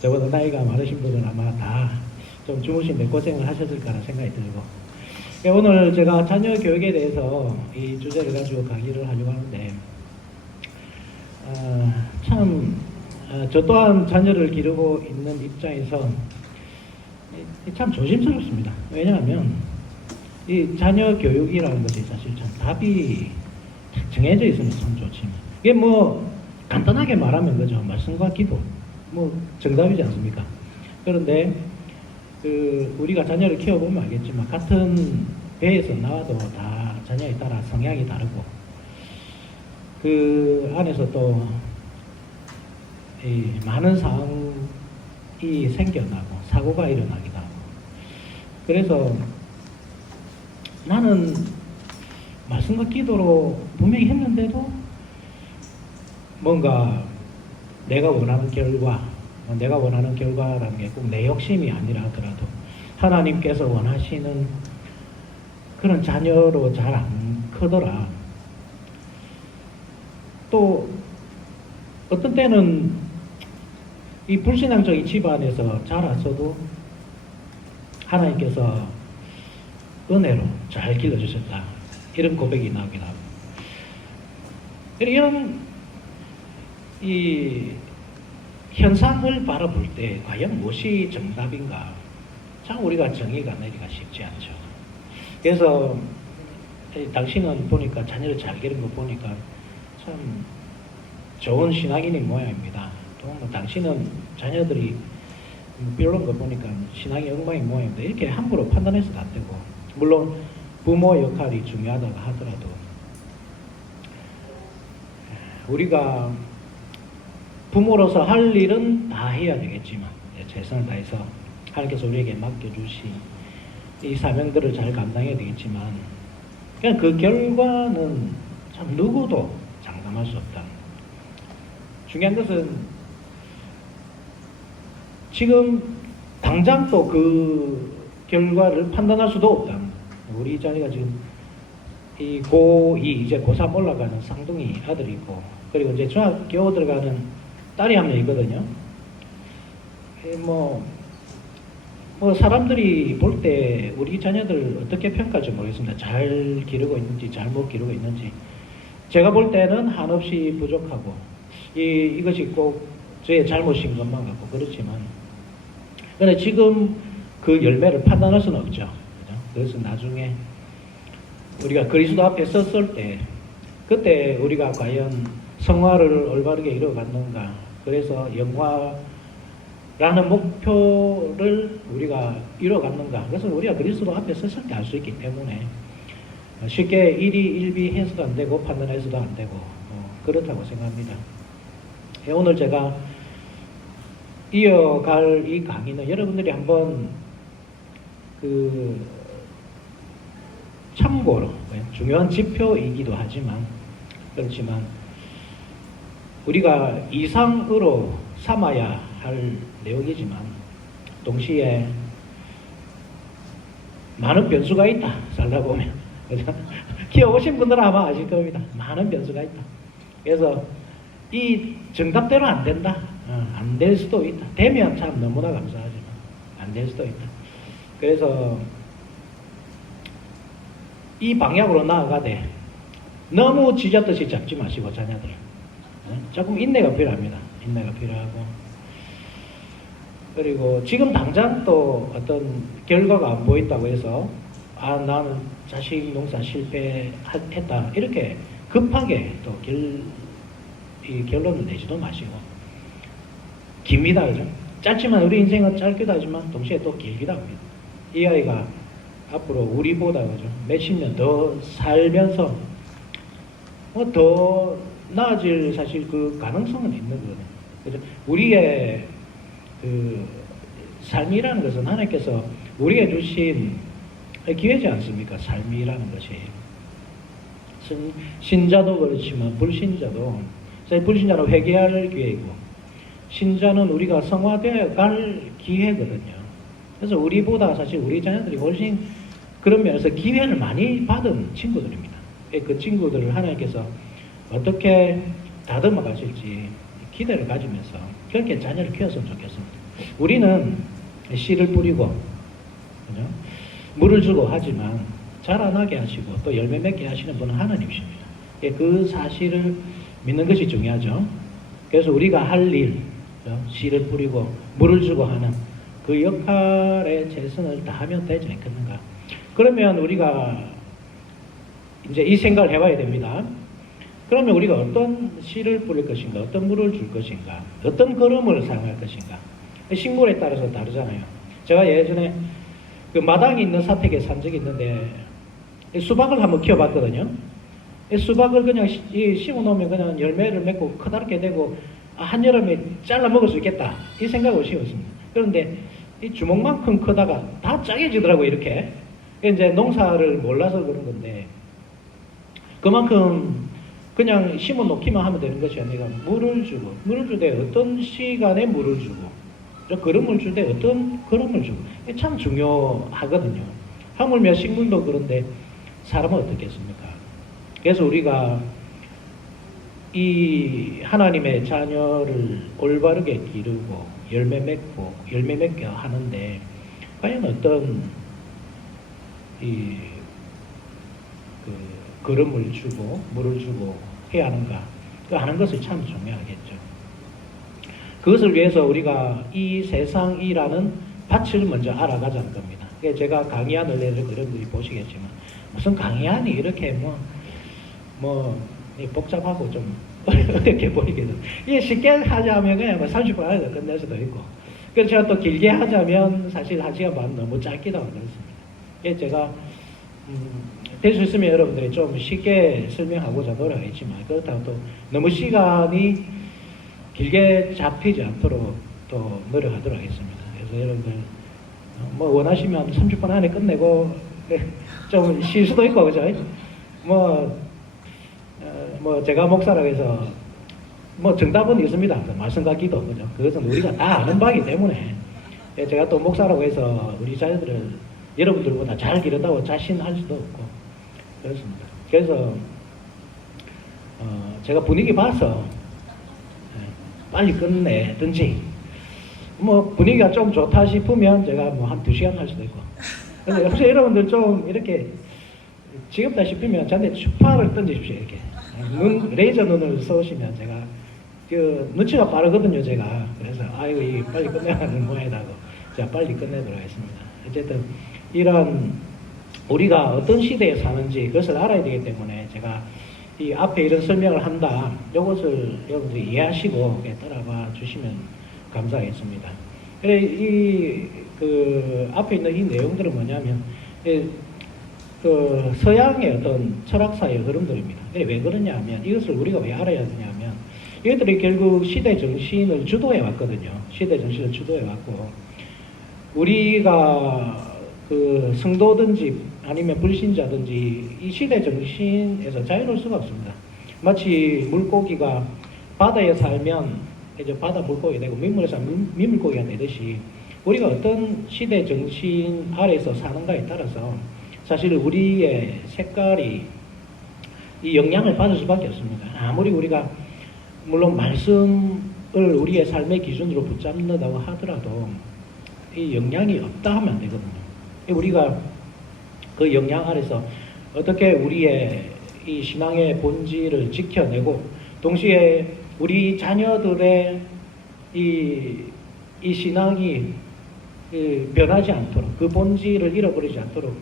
저보다 나이가 많으신 분은 아마 다 좀 주무신데 고생을 하셨을 거라 생각이 들고, 오늘 제가 자녀 교육에 대해서 이 주제를 가지고 강의를 하려고 하는데, 저 또한 자녀를 기르고 있는 입장에서 참 조심스럽습니다. 왜냐하면 이 자녀 교육이라는 것이 사실 참 답이 정해져 있으면 참 좋지만, 이게 뭐 간단하게 말하면 그죠, 말씀과 기도 뭐 정답이지 않습니까? 그런데 우리가 자녀를 키워보면 알겠지만, 같은 배에서 나와도 다 자녀에 따라 성향이 다르고, 그 안에서 또 많은 상황이 생겨나고 사고가 일어나기도 하고, 그래서 나는 말씀과 기도로 분명히 했는데도 뭔가 내가 원하는 결과라는 게 꼭 내 욕심이 아니라 하더라도 하나님께서 원하시는 그런 자녀로 잘 안 크더라. 또 어떤 때는 이 불신앙적인 집안에서 자랐어도 하나님께서 은혜로 잘 길러주셨다, 이런 고백이 나오기도 하고, 이런 이 현상을 바라볼 때 과연 무엇이 정답인가, 참 우리가 정의가 내리기가 쉽지 않죠. 그래서 당신은 보니까 자녀를 잘 기른 거 보니까 참 좋은 신앙인인 모양입니다. 또 뭐 당신은 자녀들이 별로인 거 보니까 신앙이 엉망인 모양입니다. 이렇게 함부로 판단해서도 안 되고, 물론 부모 역할이 중요하다고 하더라도 우리가 부모로서 할 일은 다 해야 되겠지만, 최선을 다해서 하나님께서 우리에게 맡겨주신 이 사명들을 잘 감당해야 되겠지만, 그냥 그 결과는 참 누구도 장담할 수 없다. 중요한 것은 지금 당장 또 그 결과를 판단할 수도 없다. 우리 자녀가 지금 이 고2 이제 고3 올라가는 쌍둥이 아들이 있고, 그리고 이제 중학교 들어가는 딸이 한 명 있거든요. 뭐 사람들이 볼 때 우리 자녀들 어떻게 평가할지 모르겠습니다. 잘 기르고 있는지 잘못 기르고 있는지. 제가 볼 때는 한없이 부족하고, 이것이 꼭 저의 잘못인 것만 같고 그렇지만, 근데 지금 그 열매를 판단할 수는 없죠. 그죠? 그래서 나중에 우리가 그리스도 앞에 섰을 때, 그때 우리가 과연 성화를 올바르게 이루어갔는가, 그래서 영화라는 목표를 우리가 이루어갔는가, 그것은 우리가 그리스도 앞에 섰을 때 알 수 있기 때문에 쉽게 일희일비해서도 안 되고 판단해서도 안 되고 그렇다고 생각합니다. 오늘 제가 이어갈 이 강의는 여러분들이 한번 참고로, 중요한 지표이기도 하지만, 그렇지만 우리가 이상으로 삼아야 할 내용이지만 동시에 많은 변수가 있다. 살다 보면 키워보신 분들은 아마 아실 겁니다. 많은 변수가 있다. 그래서 이 정답대로 안 된다, 안 될 수도 있다. 되면 참 너무나 감사하지만 안 될 수도 있다. 그래서 이 방향으로 나아가되 너무 쥐잡듯이 잡지 마시고, 자녀들 조금 인내가 필요합니다. 인내가 필요하고, 그리고 지금 당장 또 어떤 결과가 안 보인다고 해서 나는 자식 농사 실패했다, 이렇게 급하게 또 결론을 내지도 마시고, 깁니다. 그죠? 짧지만 우리 인생은 짧기도 하지만 동시에 또 길기도 합니다. 이 아이가 앞으로 우리보다 그죠, 몇십 년 더 살면서 더 나아질 사실 그 가능성은 있는 거거든요. 그죠? 우리의 그 삶이라는 것은 하나님께서 우리에게 주신 기회지 않습니까? 삶이라는 것이. 신자도 그렇지만 불신자도, 불신자는 회개할 기회이고, 신자는 우리가 성화되어 갈 기회거든요. 그래서 우리보다 사실 우리 자녀들이 훨씬 그런 면에서 기회를 많이 받은 친구들입니다. 그 친구들을 하나님께서 어떻게 다듬어 가실지 기대를 가지면서 그렇게 자녀를 키웠으면 좋겠습니다. 우리는 씨를 뿌리고, 그죠? 물을 주고 하지만 자라나게 하시고 또 열매 맺게 하시는 분은 하나님이십니다. 그 사실을 믿는 것이 중요하죠. 그래서 우리가 할 일, 씨를 뿌리고 물을 주고 하는 그 역할에 최선을 다하면 되지 않겠는가. 그러면 우리가 이제 이 생각을 해봐야 됩니다. 그러면 우리가 어떤 씨를 뿌릴 것인가, 어떤 물을 줄 것인가, 어떤 걸음을 사용할 것인가. 식물에 따라서 다르잖아요. 제가 예전에 그 마당에 있는 사택에 산 적이 있는데 수박을 한번 키워봤거든요. 수박을 그냥 심어놓으면 그냥 열매를 맺고 커다랗게 되고 한여름에 잘라 먹을 수 있겠다 이 생각을 심었습니다. 그런데 이 주먹만큼 크다가 다 짜게지더라고요. 이렇게. 이제 농사를 몰라서 그런 건데 그만큼 그냥 심어 놓기만 하면 되는 것이 아니라 물을 주고, 물을 줄 때 어떤 시간에 물을 주고, 걸음을 줄 때 어떤 걸음을 주고, 이게 참 중요하거든요. 하물며 식물도 그런데 사람은 어떻겠습니까? 그래서 우리가 이 하나님의 자녀를 올바르게 기르고 열매 맺게 하는데 과연 어떤 걸음을 주고 물을 주고 해야 하는가, 그 하는 것을 참 중요하겠죠. 그것을 위해서 우리가 이 세상이라는 밭을 먼저 알아가자는 겁니다. 제가 강의안을 여러분들이 보시겠지만 무슨 강의안이 이렇게 복잡하고 좀 어렵게 보이거든. 이게 쉽게 하자면 그냥 30분 안에 끝낼 수도 있고, 그래서 제가 또 길게 하자면 사실 1시간 반 너무 짧기도 하고 그렇습니다. 제가 될 수 있으면 여러분들이 좀 쉽게 설명하고자 노력하겠지만 그렇다고 또 너무 시간이 길게 잡히지 않도록 또 노력하도록 하겠습니다. 그래서 여러분들 원하시면 30분 안에 끝내고 좀 쉴 수도 있고, 그죠? 제가 목사라고 해서 정답은 있습니다. 말씀과 기도, 그죠? 그것은 우리가 다 아는 바이기 때문에 제가 또 목사라고 해서 우리 자녀들을 여러분들보다 잘 기른다고 자신할 수도 없고 그렇습니다. 그래서 제가 분위기 봐서 빨리 끝내든지 분위기가 좀 좋다 싶으면 제가 한 2시간 할 수도 있고, 근데 혹시 여러분들 좀 이렇게 지겹다 싶으면 저한테 추파를 던지십시오. 이렇게 레이저 눈을 쏘시면 제가 눈치가 빠르거든요. 제가 그래서 이 빨리 끝내라는 모양이라고 제가 빨리 끝내도록 하겠습니다. 어쨌든 이런 우리가 어떤 시대에 사는지 그것을 알아야 되기 때문에 제가 이 앞에 이런 설명을 한다, 이것을 여러분들이 이해하시고 따라가 주시면 감사하겠습니다. 앞에 있는 이 내용들은 뭐냐면 서양의 어떤 철학사의 흐름들입니다. 왜 그러냐 하면 이것을 우리가 왜 알아야 되냐면 이것들이 결국 시대 정신을 주도해 왔거든요. 시대 정신을 주도해 왔고, 우리가 성도든지 아니면 불신자든지 이 시대 정신에서 자유로울 수가 없습니다. 마치 물고기가 바다에 살면 이제 바다 물고기 되고 민물에 살면 민물고기가 되듯이 우리가 어떤 시대 정신 아래에서 사는가에 따라서 사실 우리의 색깔이 이 영향을 받을 수밖에 없습니다. 아무리 우리가 물론 말씀을 우리의 삶의 기준으로 붙잡는다고 하더라도 이 영향이 없다 하면 안 되거든요. 우리가 그 영향 아래서 어떻게 우리의 이 신앙의 본질을 지켜내고 동시에 우리 자녀들의 이 신앙이 변하지 않도록, 그 본질을 잃어버리지 않도록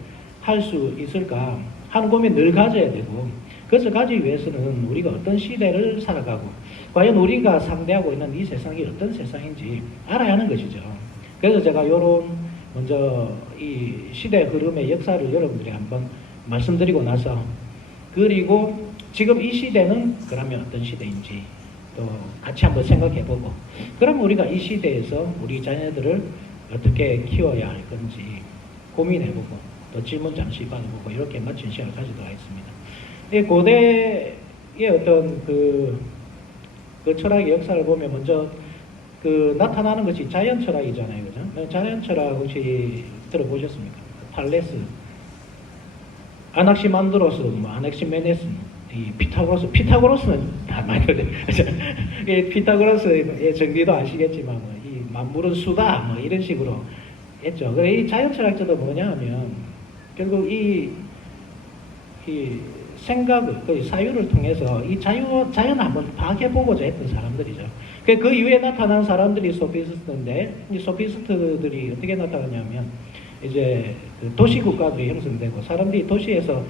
할 수 있을까 하는 고민 늘 가져야 되고, 그것을 가지기 위해서는 우리가 어떤 시대를 살아가고 과연 우리가 상대하고 있는 이 세상이 어떤 세상인지 알아야 하는 것이죠. 그래서 제가 먼저 이 시대 흐름의 역사를 여러분들이 한번 말씀드리고 나서, 그리고 지금 이 시대는 그러면 어떤 시대인지 또 같이 한번 생각해보고, 그러면 우리가 이 시대에서 우리 자녀들을 어떻게 키워야 할 건지 고민해보고 또 질문 잠시 받아보고 이렇게 마친 시간을 가지도록 하겠습니다. 이 고대의 어떤 그 철학의 역사를 보면 먼저 나타나는 것이 자연 철학이잖아요. 그죠? 자연 철학 혹시 들어보셨습니까? 탈레스, 아낙시만드로스, 아넥시메네스, 피타고라스는 많이 들어요. 피타고라스의 정리도 아시겠지만 이 만물은 수다 뭐 이런 식으로 했죠. 그래 이 자연 철학자도 뭐냐 하면 결국 이 생각을 그 사유를 통해서 이 자연을 한번 파악해보고자 했던 사람들이죠. 그 이후에 나타난 사람들이 소피스트인데 이 소피스트들이 어떻게 나타나냐면 이제 그 도시 국가들이 형성되고 사람들이 도시에서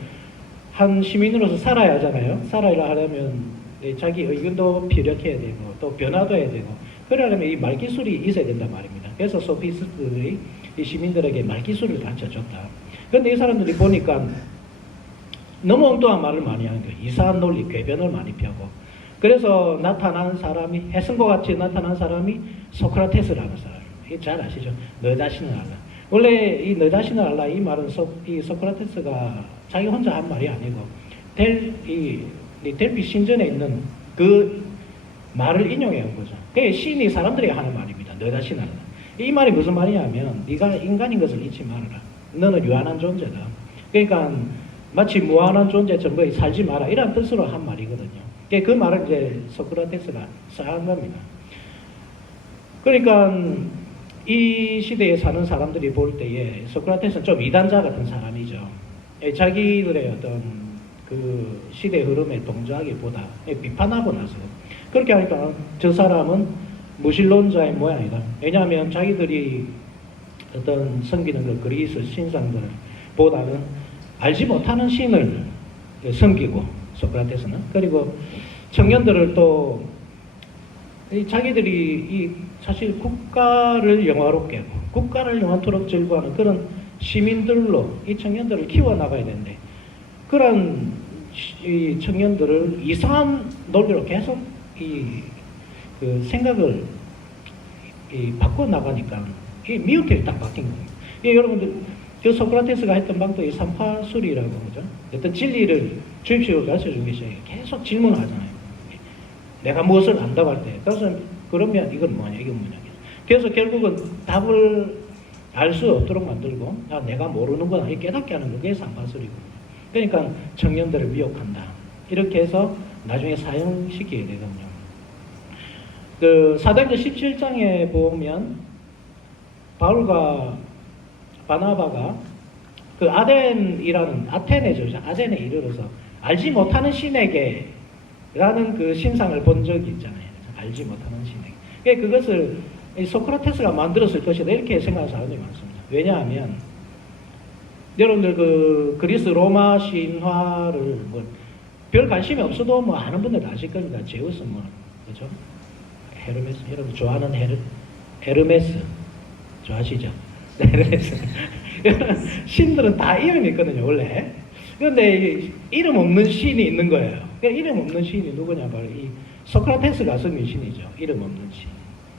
한 시민으로서 살아야 하잖아요. 살아야 하려면 자기 의견도 피력해야 되고 또 변화도 해야 되고 그러려면 이 말기술이 있어야 된단 말입니다. 그래서 소피스트들이 이 시민들에게 말기술을 가르쳐줬다. 그런데 이 사람들이 보니까 너무 엉뚱한 말을 많이 하는 거예요. 이상한 논리, 궤변을 많이 펴고. 그래서 나타난 사람이, 해승과 같이 나타난 사람이 소크라테스라는 사람이에요. 잘 아시죠? 너 자신을 알라. 원래 이 너 자신을 알라 이 말은 이 소크라테스가 자기 혼자 한 말이 아니고 델피 신전에 있는 그 말을 인용해 온 거죠. 그게 신이 사람들이 하는 말입니다. 너 자신을 알라. 이 말이 무슨 말이냐면 네가 인간인 것을 잊지 말아라. 너는 유한한 존재다. 그러니까 마치 무한한 존재 전부에 살지 마라 이런 뜻으로 한 말이거든요. 그 말을 이제 소크라테스가 쌓은 겁니다. 그러니까 이 시대에 사는 사람들이 볼 때에 소크라테스는 좀 이단자 같은 사람이죠. 자기들의 어떤 그 시대 흐름에 동조하기보다 비판하고 나서 그렇게 하니까 저 사람은 무신론자의 모양이다. 왜냐하면 자기들이 어떤 섬기는 그 그리스 신상들보다는 알지 못하는 신을 섬기고 소크라테스는 그리고 청년들을 또 자기들이 사실 국가를 영화롭게 하고 국가를 영화토록 즐거워하는 그런 시민들로 이 청년들을 키워나가야 되는데 그런 이 청년들을 이상한 논리로 계속 그 생각을 바꿔나가니까 미운털이 딱 바뀐 거예요. 여러분들 그 소크라테스가 했던 방도 이 삼파술이라고 그러죠. 어떤 진리를 주입식으로 가르쳐준 것이 계속 질문하잖아요. 내가 무엇을 안다고 할 때. 그래서 그러면 이건 뭐냐, 이건 뭐냐. 그래서 결국은 답을 알 수 없도록 만들고 내가 모르는구나 깨닫게 하는 그게 삼파술이거든요. 그러니까 청년들을 미혹한다. 이렇게 해서 나중에 사형시키게 되거든요. 그 사도행전 17장에 보면 바울과 바나바가 그 아테네죠. 아테네에 이르러서 알지 못하는 신에게 라는 그 신상을 본 적이 있잖아요. 알지 못하는 신에게. 그것을 소크라테스가 만들었을 것이다. 이렇게 생각하는 사람들이 많습니다. 왜냐하면 여러분들 그 그리스 로마 신화를 뭐 별 관심이 없어도 뭐 아는 분들 다 아실 겁니다. 제우스 뭐 그죠? 헤르메스 여러분 좋아하는 헤르메스 좋아하시죠? 헤르메스 신들은 다 이름이 있거든요 원래. 그런데 이름 없는 신이 있는 거예요. 이름 없는 신이 누구냐 바로 이 소크라테스가 섬긴 신이죠. 이름 없는 신.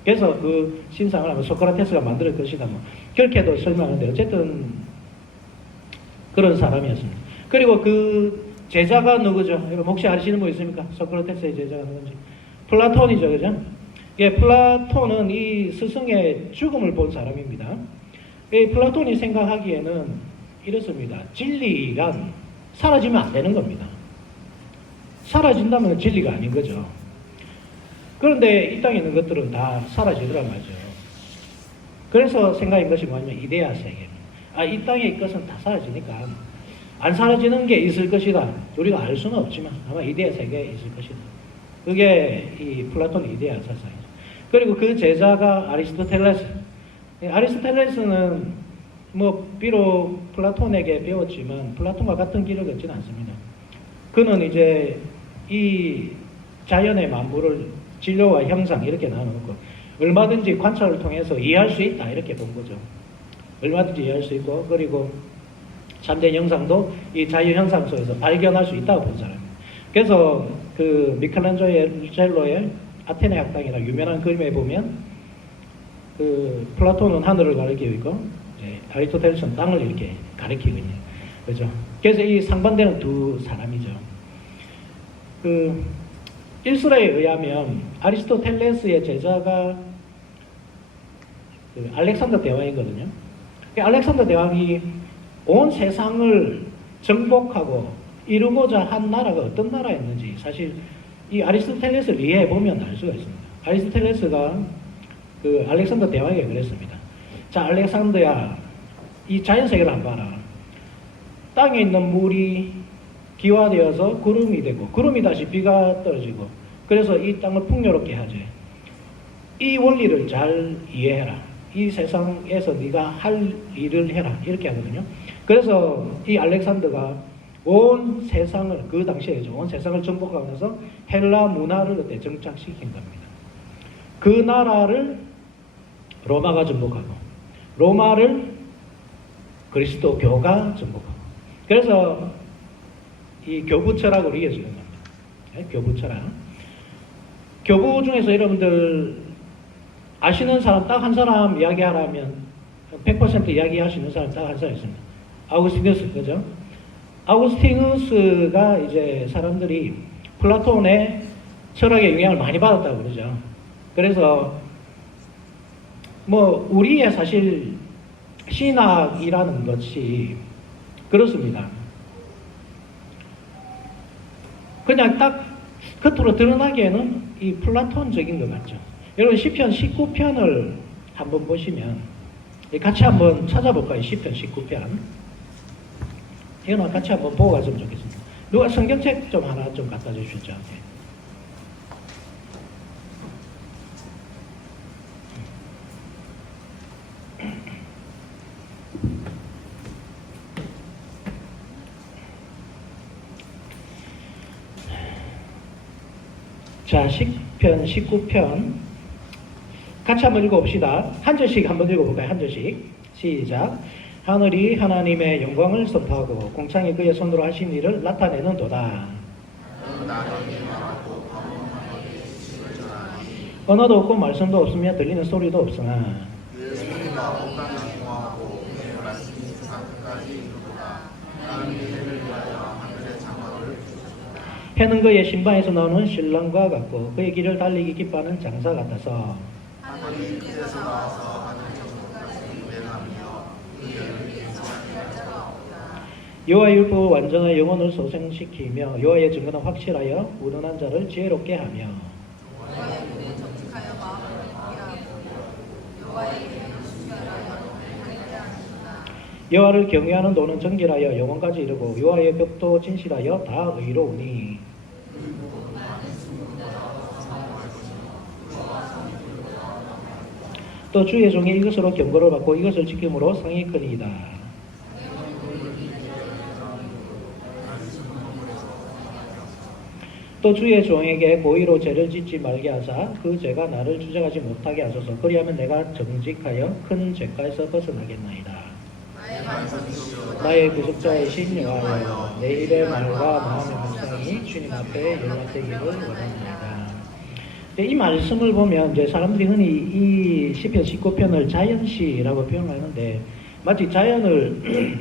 그래서 그 신상을 하면 소크라테스가 만들 것이다 뭐 그렇게도 설명하는데 어쨌든 그런 사람이었습니다. 그리고 그 제자가 누구죠? 여러분 혹시 아시는 분 있습니까? 소크라테스의 제자가 누군지? 플라톤이죠, 그죠? 플라톤은 이 스승의 죽음을 본 사람입니다. 플라톤이 생각하기에는 이렇습니다. 진리란 사라지면 안 되는 겁니다. 사라진다면 진리가 아닌 거죠. 그런데 이 땅에 있는 것들은 다 사라지더란 말이죠. 그래서 생각한 것이 뭐냐면 이데아 세계. 이 땅의 것은 다 사라지니까 안 사라지는 게 있을 것이다. 우리가 알 수는 없지만 아마 이데아 세계에 있을 것이다. 그게 이 플라톤의 이데아 사상이죠. 그리고 그 제자가 아리스토텔레스. 아리스토텔레스는 뭐 비록 플라톤에게 배웠지만 플라톤과 같은 길을 걷지는 않습니다. 그는 이제 이 자연의 만물을 진료와 형상 이렇게 나눠놓고 얼마든지 관찰을 통해서 이해할 수 있다 이렇게 본 거죠. 얼마든지 이해할 수 있고 그리고 참된 형상도 이 자유 형상 속에서 발견할 수 있다고 본 사람이에요. 그래서 그 미켈란젤로의 아테네 학당이라 유명한 그림에 보면 그 플라톤은 하늘을 가리키고 있고 아리스토텔레스는 땅을 이렇게 가리키거든요. 그죠? 그래서 이 상반되는 두 사람이죠. 그 일설에 의하면 아리스토텔레스의 제자가 그 알렉산더 대왕이거든요. 알렉산더 대왕이 온 세상을 정복하고 이루고자 한 나라가 어떤 나라였는지 사실 이 아리스토텔레스를 이해해 보면 알 수가 있습니다. 아리스토텔레스가 그 알렉산더 대왕에게 그랬습니다. 자, 알렉산더야, 이 자연세계를 한번 봐라. 땅에 있는 물이 기화되어서 구름이 되고, 구름이 다시 비가 떨어지고, 그래서 이 땅을 풍요롭게 하지. 이 원리를 잘 이해해라. 이 세상에서 네가 할 일을 해라. 이렇게 하거든요. 그래서 이 알렉산더가 온 세상을, 그 당시에죠, 온 세상을 정복하면서 헬라 문화를 그때 정착시킨 겁니다. 그 나라를 로마가 정복하고, 로마를 그리스도교가 정복하고, 그래서 이 교부철학으로 이어지는 겁니다. 네? 교부철학. 교부 중에서 여러분들 아시는 사람 딱 한 사람 이야기하라면 100% 이야기할 수 있는 사람 딱 한 사람 있습니다. 아우구스티누스, 그죠? 아우구스티누스가 이제 사람들이 플라톤의 철학의 영향을 많이 받았다고 그러죠. 그래서 뭐 우리의 사실 신학이라는 것이 그렇습니다. 그냥 딱 겉으로 드러나기에는 이 플라톤적인 것 같죠. 여러분 시편 19편을 한번 보시면 같이 한번 찾아볼까요? 시편 19편. 이거는 같이 한번 보고 갔으면 좋겠습니다. 누가 성경책 좀 하나 좀 갖다 주시죠. 자, 시편 19편 같이 한번 읽어봅시다. 한 절씩 한번 읽어볼까요? 한 절씩. 시작. 하늘이 하나님의 영광을 선포하고 공창이 그의 손으로 하신 일을 나타내는도다. 언어도 없고 말씀도 없으며 들리는 소리도 없으나 해는 그의 신방에서 나오는 신랑과 같고 그의 길을 달리기 기뻐하는 장사 같아서 여호와의 율법을 완전하여 영혼을 소생시키며 여호와의 증거는 확실하여 우둔한 자를 지혜롭게 하며 여호와를 경외하는 도는 정결하여 영원까지 이르고 여호와의 벽도 진실하여 다 의로우니 또 주의 종이 이것으로 경고를 받고 이것을 지킴으로 상이 크니이다. 또 주의 종에게 고의로 죄를 짓지 말게 하사 그 죄가 나를 주장하지 못하게 하소서. 그리하면 내가 정직하여 큰 죄가에서 벗어나겠나이다. 나의 구속자이신 여호와여, 내 입의 말과 마음의 묵상이 주님 앞에 연락되기를 원합니다. 이 말씀을 보면 이제 사람들이 흔히 이 시편 19편을 자연시라고 표현하는데 마치 자연을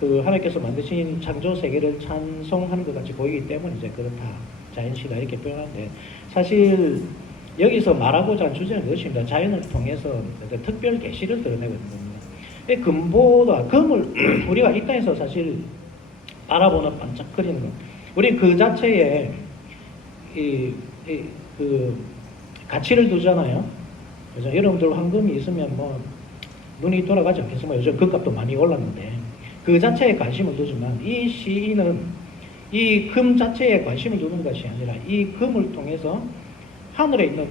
그 하나님께서 만드신 창조 세계를 찬송하는 것 같이 보이기 때문에 이제 그렇다, 자연시다 이렇게 표현하는데 사실 여기서 말하고자 하는 주제는 그것입니다. 자연을 통해서 특별 계시를 드러내고 있는 겁니다. 금보다 금을 우리가 이 땅에서 사실 바라보는 반짝거리는 것, 우리 그 자체에 그 가치를 두잖아요. 그래서 여러분들 황금이 있으면 뭐 눈이 돌아가지 않겠습니까? 요즘 금값도 많이 올랐는데 그 자체에 관심을 두지만 이 시인은 이 금 자체에 관심을 두는 것이 아니라 이 금을 통해서 하늘에 있는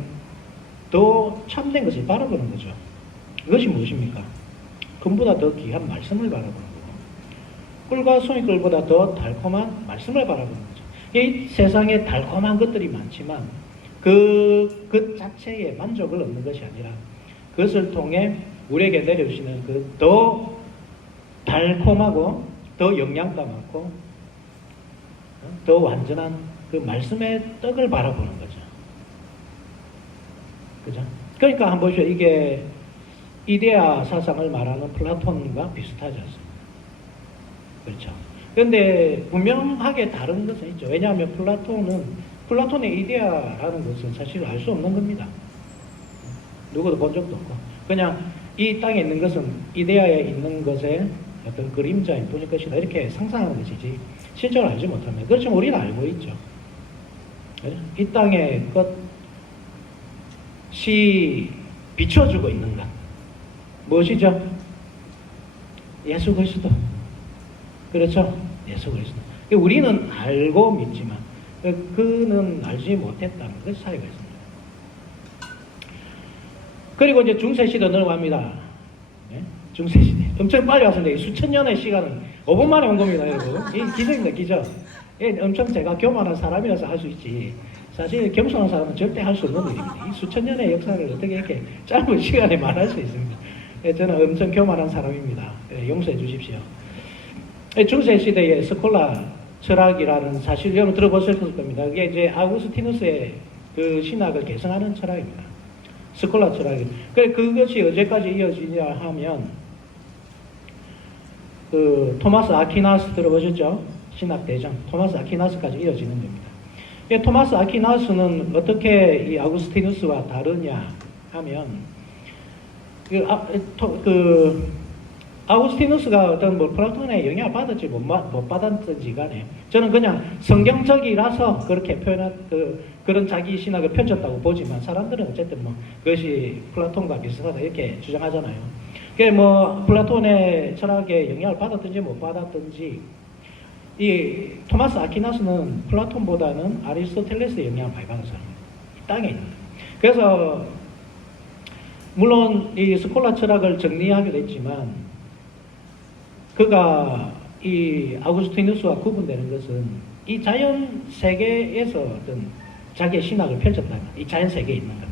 더 참된 것을 바라보는 거죠. 그것이 무엇입니까? 금보다 더 귀한 말씀을 바라보는 거고 꿀과 송이꿀보다 더 달콤한 말씀을 바라보는 거죠. 이 세상에 달콤한 것들이 많지만 그 자체에 만족을 얻는 것이 아니라 그것을 통해 우리에게 내려주시는 그 더 달콤하고 더 영양가 많고 더 완전한 그 말씀의 떡을 바라보는 거죠. 그죠? 그러니까 한번 보시죠. 이게 이데아 사상을 말하는 플라톤과 비슷하지 않습니까? 그렇죠. 그런데 분명하게 다른 것은 있죠. 왜냐하면 플라톤의 이데아라는 것은 사실 알 수 없는 겁니다. 누구도 본 적도 없고 그냥 이 땅에 있는 것은 이데아에 있는 것의 어떤 그림자인 뿐일 것이다 이렇게 상상하는 것이지 실제로 알지 못합니다. 그렇지만 우리는 알고 있죠. 이 땅의 것 비춰주고 있는 것. 무엇이죠? 예수 그리스도. 그렇죠? 예수 그리스도. 우리는 알고 믿지만 그는 알지 못했다는 그 차이가 있습니다. 그리고 이제 중세시대 넘어갑니다. 네? 중세시대. 엄청 빨리 왔습니다. 수천 년의 시간은 5분 만에 온 겁니다, 여러분. 이 기적입니다, 기적. 엄청 제가 교만한 사람이라서 할 수 있지. 사실 겸손한 사람은 절대 할 수 없는 일입니다. 이 수천 년의 역사를 어떻게 이렇게 짧은 시간에 말할 수 있습니다. 저는 엄청 교만한 사람입니다. 용서해 주십시오. 중세시대의 스콜라 철학이라는 사실 여러분 들어보셨을 겁니다. 그게 이제 아우구스티누스의 그 신학을 계승하는 철학입니다. 스콜라 철학이. 그것이 언제까지 이어지냐 하면, 그, 토마스 아퀴나스 들어보셨죠? 신학 대장. 토마스 아퀴나스까지 이어지는 겁니다. 토마스 아퀴나스는 어떻게 이 아우구스티누스와 다르냐 하면, 아우구스티누스가 어떤 뭐 플라톤의 영향을 받았지 못 받았든지 간에 저는 그냥 성경적이라서 그렇게 그런 자기 신학을 펼쳤다고 보지만, 사람들은 어쨌든 뭐 그것이 플라톤과 비슷하다 이렇게 주장하잖아요. 그게 뭐 플라톤의 철학에 영향을 받았든지 못 받았든지, 이 토마스 아퀴나스는 플라톤보다는 아리스토텔레스의 영향을 많이 받은 사람입니다. 땅에 있는. 그래서 물론 이 스콜라 철학을 정리하기도 했지만, 그가 이 아우구스티누스와 구분되는 것은 이 자연 세계에서 어떤 자기의 신학을 펼쳤다. 이 자연 세계에 있는 것.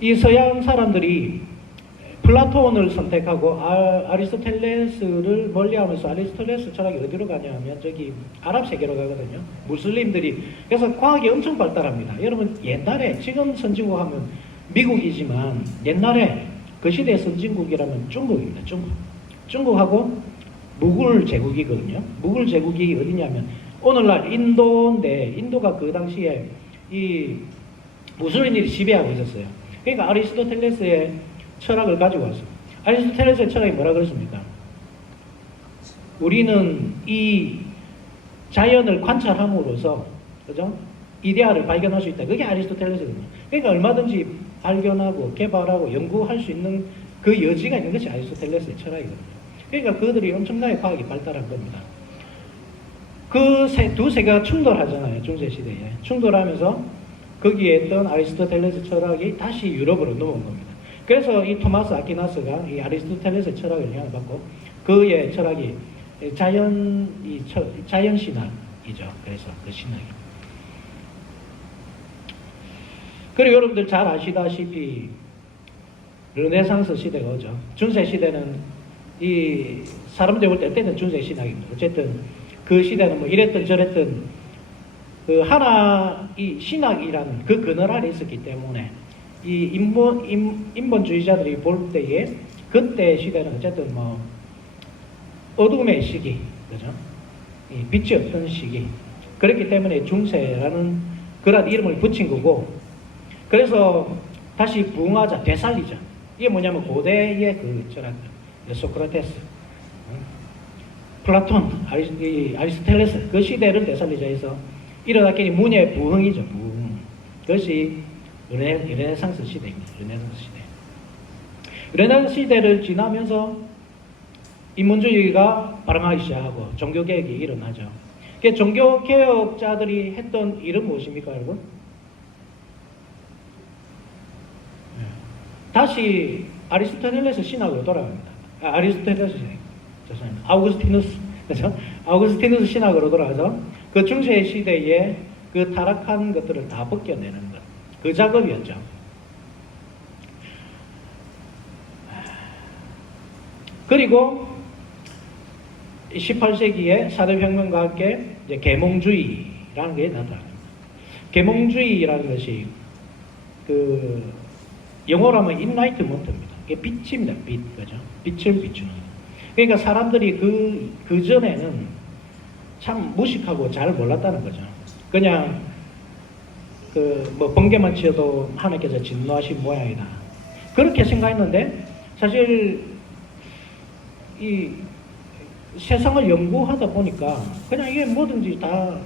이 서양 사람들이 플라톤을 선택하고 아리스토텔레스를 멀리하면서, 아리스토텔레스 철학이 어디로 가냐면 저기 아랍 세계로 가거든요. 무슬림들이. 그래서 과학이 엄청 발달합니다. 여러분 옛날에, 지금 선진국 하면 미국이지만 옛날에 그 시대의 선진국이라면 중국입니다. 중국하고 무굴 제국이거든요. 무굴 제국이 어디냐면 오늘날 인도인데, 인도가 그 당시에 이 무슬림들이 지배하고 있었어요. 그러니까 아리스토텔레스의 철학을 가지고 왔어요. 아리스토텔레스의 철학이 뭐라 그랬습니까? 우리는 이 자연을 관찰함으로써, 그죠? 이데아를 발견할 수 있다. 그게 아리스토텔레스거든요. 그러니까 얼마든지 발견하고 개발하고 연구할 수 있는 그 여지가 있는 것이 아리스토텔레스의 철학이거든요. 그러니까 그들이 엄청나게 과학이 발달한 겁니다. 그 두 세계가 충돌하잖아요. 중세시대에. 충돌하면서 거기에 있던 아리스토텔레스 철학이 다시 유럽으로 넘어온 겁니다. 그래서 이 토마스 아퀴나스가 이 아리스토텔레스 철학을 영향을 받고, 그의 철학이 자연신학이죠. 그래서 그 신학이. 그리고 여러분들 잘 아시다시피 르네상스 시대가 오죠. 중세시대는 이 사람들이 볼 때 때는 중세신학입니다. 어쨌든 그 시대는 뭐 이랬던 저랬던 그 하나 이 신학이라는 그 그늘 아래 있었기 때문에 이 인본주의자들이 볼 때에 그때 시대는 어쨌든 뭐 어둠의 시기, 그죠? 이 빛이 없던 시기. 그렇기 때문에 중세라는 그런 이름을 붙인 거고, 그래서 다시 부흥하자, 되살리자. 이게 뭐냐면 고대의 그 철학들. 소크라테스, 플라톤, 아리스토텔레스, 그 시대를 되살리자 해서 일어났기니 문의 부흥이죠. 부흥. 그것이 르네상스 시대입니다. 르네상스 시대. 르네상스 시대를 지나면서 인문주의가 발흥하기 시작하고 종교개혁이 일어나죠. 종교개혁자들이 했던 일은 무엇입니까, 여러분? 다시 아리스토텔레스 신학으로 돌아갑니다. 아리스토텔레스 신학. 죄송합니다. 아우구스티누스. 그렇죠? 아우구스티누스 신학으로 돌아가서 그 중세 시대에 그 타락한 것들을 다 벗겨내는 것. 그 작업이었죠. 그리고 18세기에 사대혁명과 함께 이제 계몽주의라는 게 나타납니다. 계몽주의라는 것이 그 영어로 하면 인라이트먼트입니다. 이게 빛입니다. 빛, 그죠? 빛을 비추는. 그러니까 사람들이 그 전에는 참 무식하고 잘 몰랐다는 거죠. 그냥 뭐 번개만 치어도 하나님께서 진노하신 모양이다. 그렇게 생각했는데 사실 이 세상을 연구하다 보니까 그냥 이게 뭐든지 다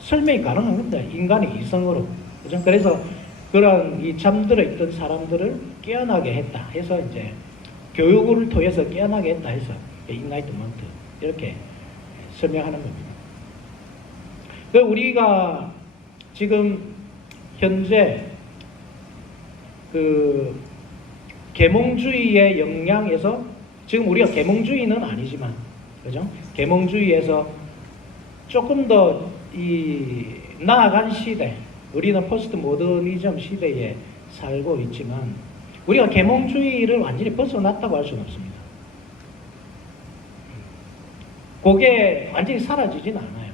설명이 가능한 겁니다. 인간의 이성으로. 그죠? 그래서 그런 이 잠들어 있던 사람들을 깨어나게 했다 해서 이제 교육을 통해서 깨어나게 했다 해서 인라이트먼트 이렇게 설명하는 겁니다. 그 우리가 지금 현재 그 계몽주의의 영향에서 지금 우리가 계몽주의는 아니지만 그죠? 계몽주의에서 조금 더 이 나아간 시대, 우리는 포스트 모더니즘 시대에 살고 있지만 우리가 계몽주의를 완전히 벗어났다고 할 수는 없습니다. 그게 완전히 사라지진 않아요.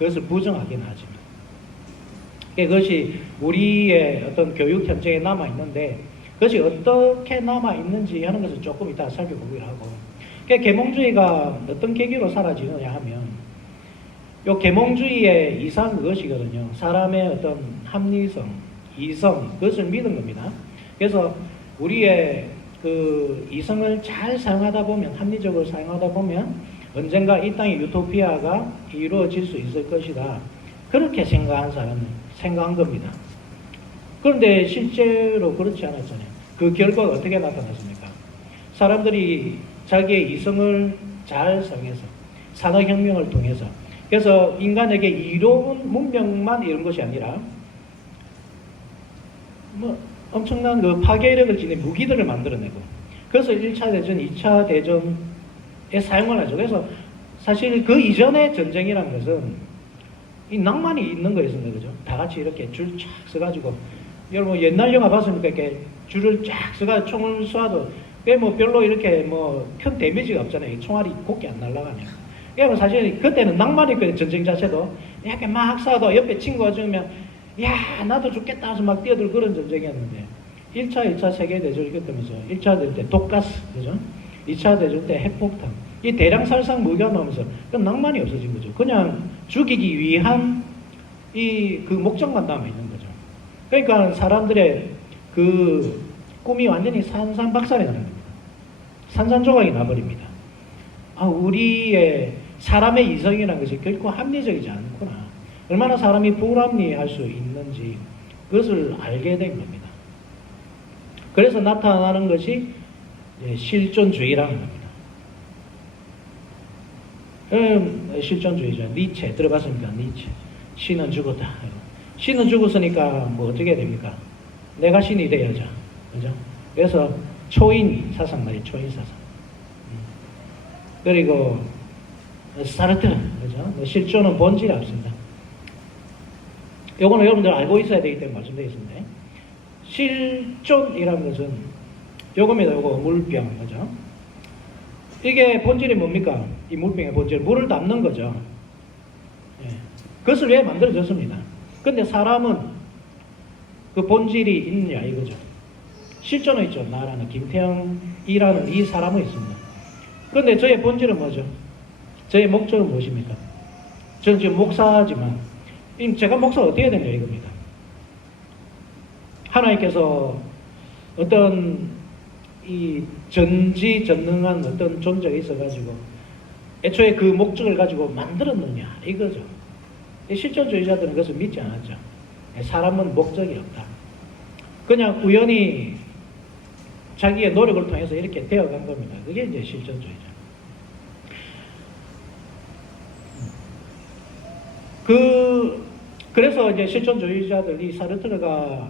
그것을 부정하긴 하지만. 그것이 우리의 어떤 교육 현장에 남아있는데 그것이 어떻게 남아있는지 하는 것을 조금 이따 살펴보기로 하고, 계몽주의가 어떤 계기로 사라지느냐 하면 요 계몽주의의 이상 그것이거든요. 사람의 어떤 합리성, 이성, 그것을 믿은 겁니다. 그래서 우리의 그 이성을 잘 사용하다 보면, 합리적으로 사용하다 보면 언젠가 이 땅의 유토피아가 이루어질 수 있을 것이다. 그렇게 생각한 사람은 생각한 겁니다. 그런데 실제로 그렇지 않았잖아요. 그 결과가 어떻게 나타났습니까? 사람들이 자기의 이성을 잘 사용해서 산업혁명을 통해서, 그래서 인간에게 이로운 문명만 이런 것이 아니라 뭐 엄청난 그 파괴력을 지닌 무기들을 만들어내고, 그래서 1차 대전, 2차 대전에 사용을 하죠. 그래서 사실 그 이전의 전쟁이라는 것은 이 낭만이 있는 거였습니다. 그죠? 다 같이 이렇게 줄 쫙 서가지고, 여러분 옛날 영화 봤습니까? 이렇게 줄을 쫙 서가지고 총을 쏴도 그게 뭐 별로 이렇게 뭐 큰 데미지가 없잖아요. 총알이 곱게 안 날아가네요. 그러니까 사실 그때는 낭만이 있거든요. 전쟁 자체도 이렇게 막 쏴도 옆에 친구가 죽으면 야 나도 죽겠다 해서 막 뛰어들 그런 전쟁이었는데, 1차, 2차 세계대전을 겪으면서 1차 대전 때 독가스, 그죠? 2차 대전 때 핵폭탄, 이 대량 살상 무기가 나오면서 그 낭만이 없어진 거죠. 그냥 죽이기 위한 그 목적만 남아 있는 거죠. 그러니까 사람들의 그 꿈이 완전히 산산박살이 나는 겁니다. 산산조각이 나버립니다. 아, 우리의 사람의 이성이라는 것이 결코 합리적이지 않구나. 얼마나 사람이 불합리할 수 있는지 그것을 알게 된 겁니다. 그래서 나타나는 것이 실존주의라는 겁니다. 실존주의자 니체 들어봤습니까? 니체. 신은 죽었다. 신은 죽었으니까 뭐 어떻게 됩니까? 내가 신이 되어야죠. 그죠? 그래서 초인 사상 말이에요. 초인 사상. 그리고 사르트르, 그죠? 실존은 본질이 없습니다. 요거는 여러분들 알고 있어야 되기 때문에 말씀드리겠습니다. 실존이라는 것은 요겁니다. 요거 물병, 그죠? 이게 본질이 뭡니까? 이 물병의 본질, 물을 담는 거죠. 예. 그것을 왜 만들어졌습니다. 근데 사람은 그 본질이 있느냐 이거죠. 실존은 있죠. 나라는 김태형이라는 이 사람은 있습니다. 그런데 저의 본질은 뭐죠? 저의 목적은 무엇입니까? 저는 지금 목사지만 제가 목사가 어떻게 해야 되냐 이겁니다. 하나님께서 어떤 이 전지전능한 어떤 존재가 있어가지고 애초에 그 목적을 가지고 만들었느냐 이거죠. 실존주의자들은 그것을 믿지 않았죠. 사람은 목적이 없다. 그냥 우연히 자기의 노력을 통해서 이렇게 되어간 겁니다. 그게 이제 실존주의자. 그래서 이제 실존주의자들이 사르트르가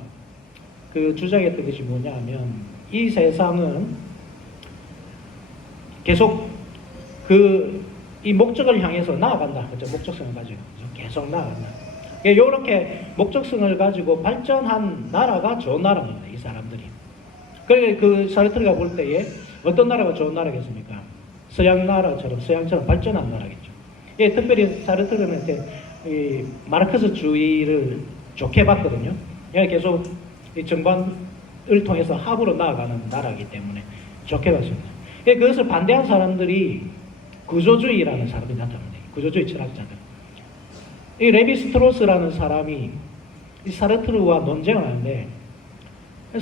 그 주장했던 것이 뭐냐 하면, 이 세상은 계속 이 목적을 향해서 나아간다. 그렇죠? 목적성을 가지고 계속 나아간다. 이렇게 목적성을 가지고 발전한 나라가 좋은 나라입니다. 이 사람들이. 그러니까 그 사르트르가 볼 때에 어떤 나라가 좋은 나라겠습니까? 서양처럼 발전한 나라겠죠. 특별히 사르트르는 이 마르크스주의를 좋게 봤거든요. 계속 이 정반을 통해서 합으로 나아가는 나라이기 때문에 좋게 봤습니다. 그것을 반대한 사람들이 구조주의라는 사람이 나타납니다. 구조주의 철학자들. 이 레비스트로스라는 사람이 이 사르트르와 논쟁을 하는데,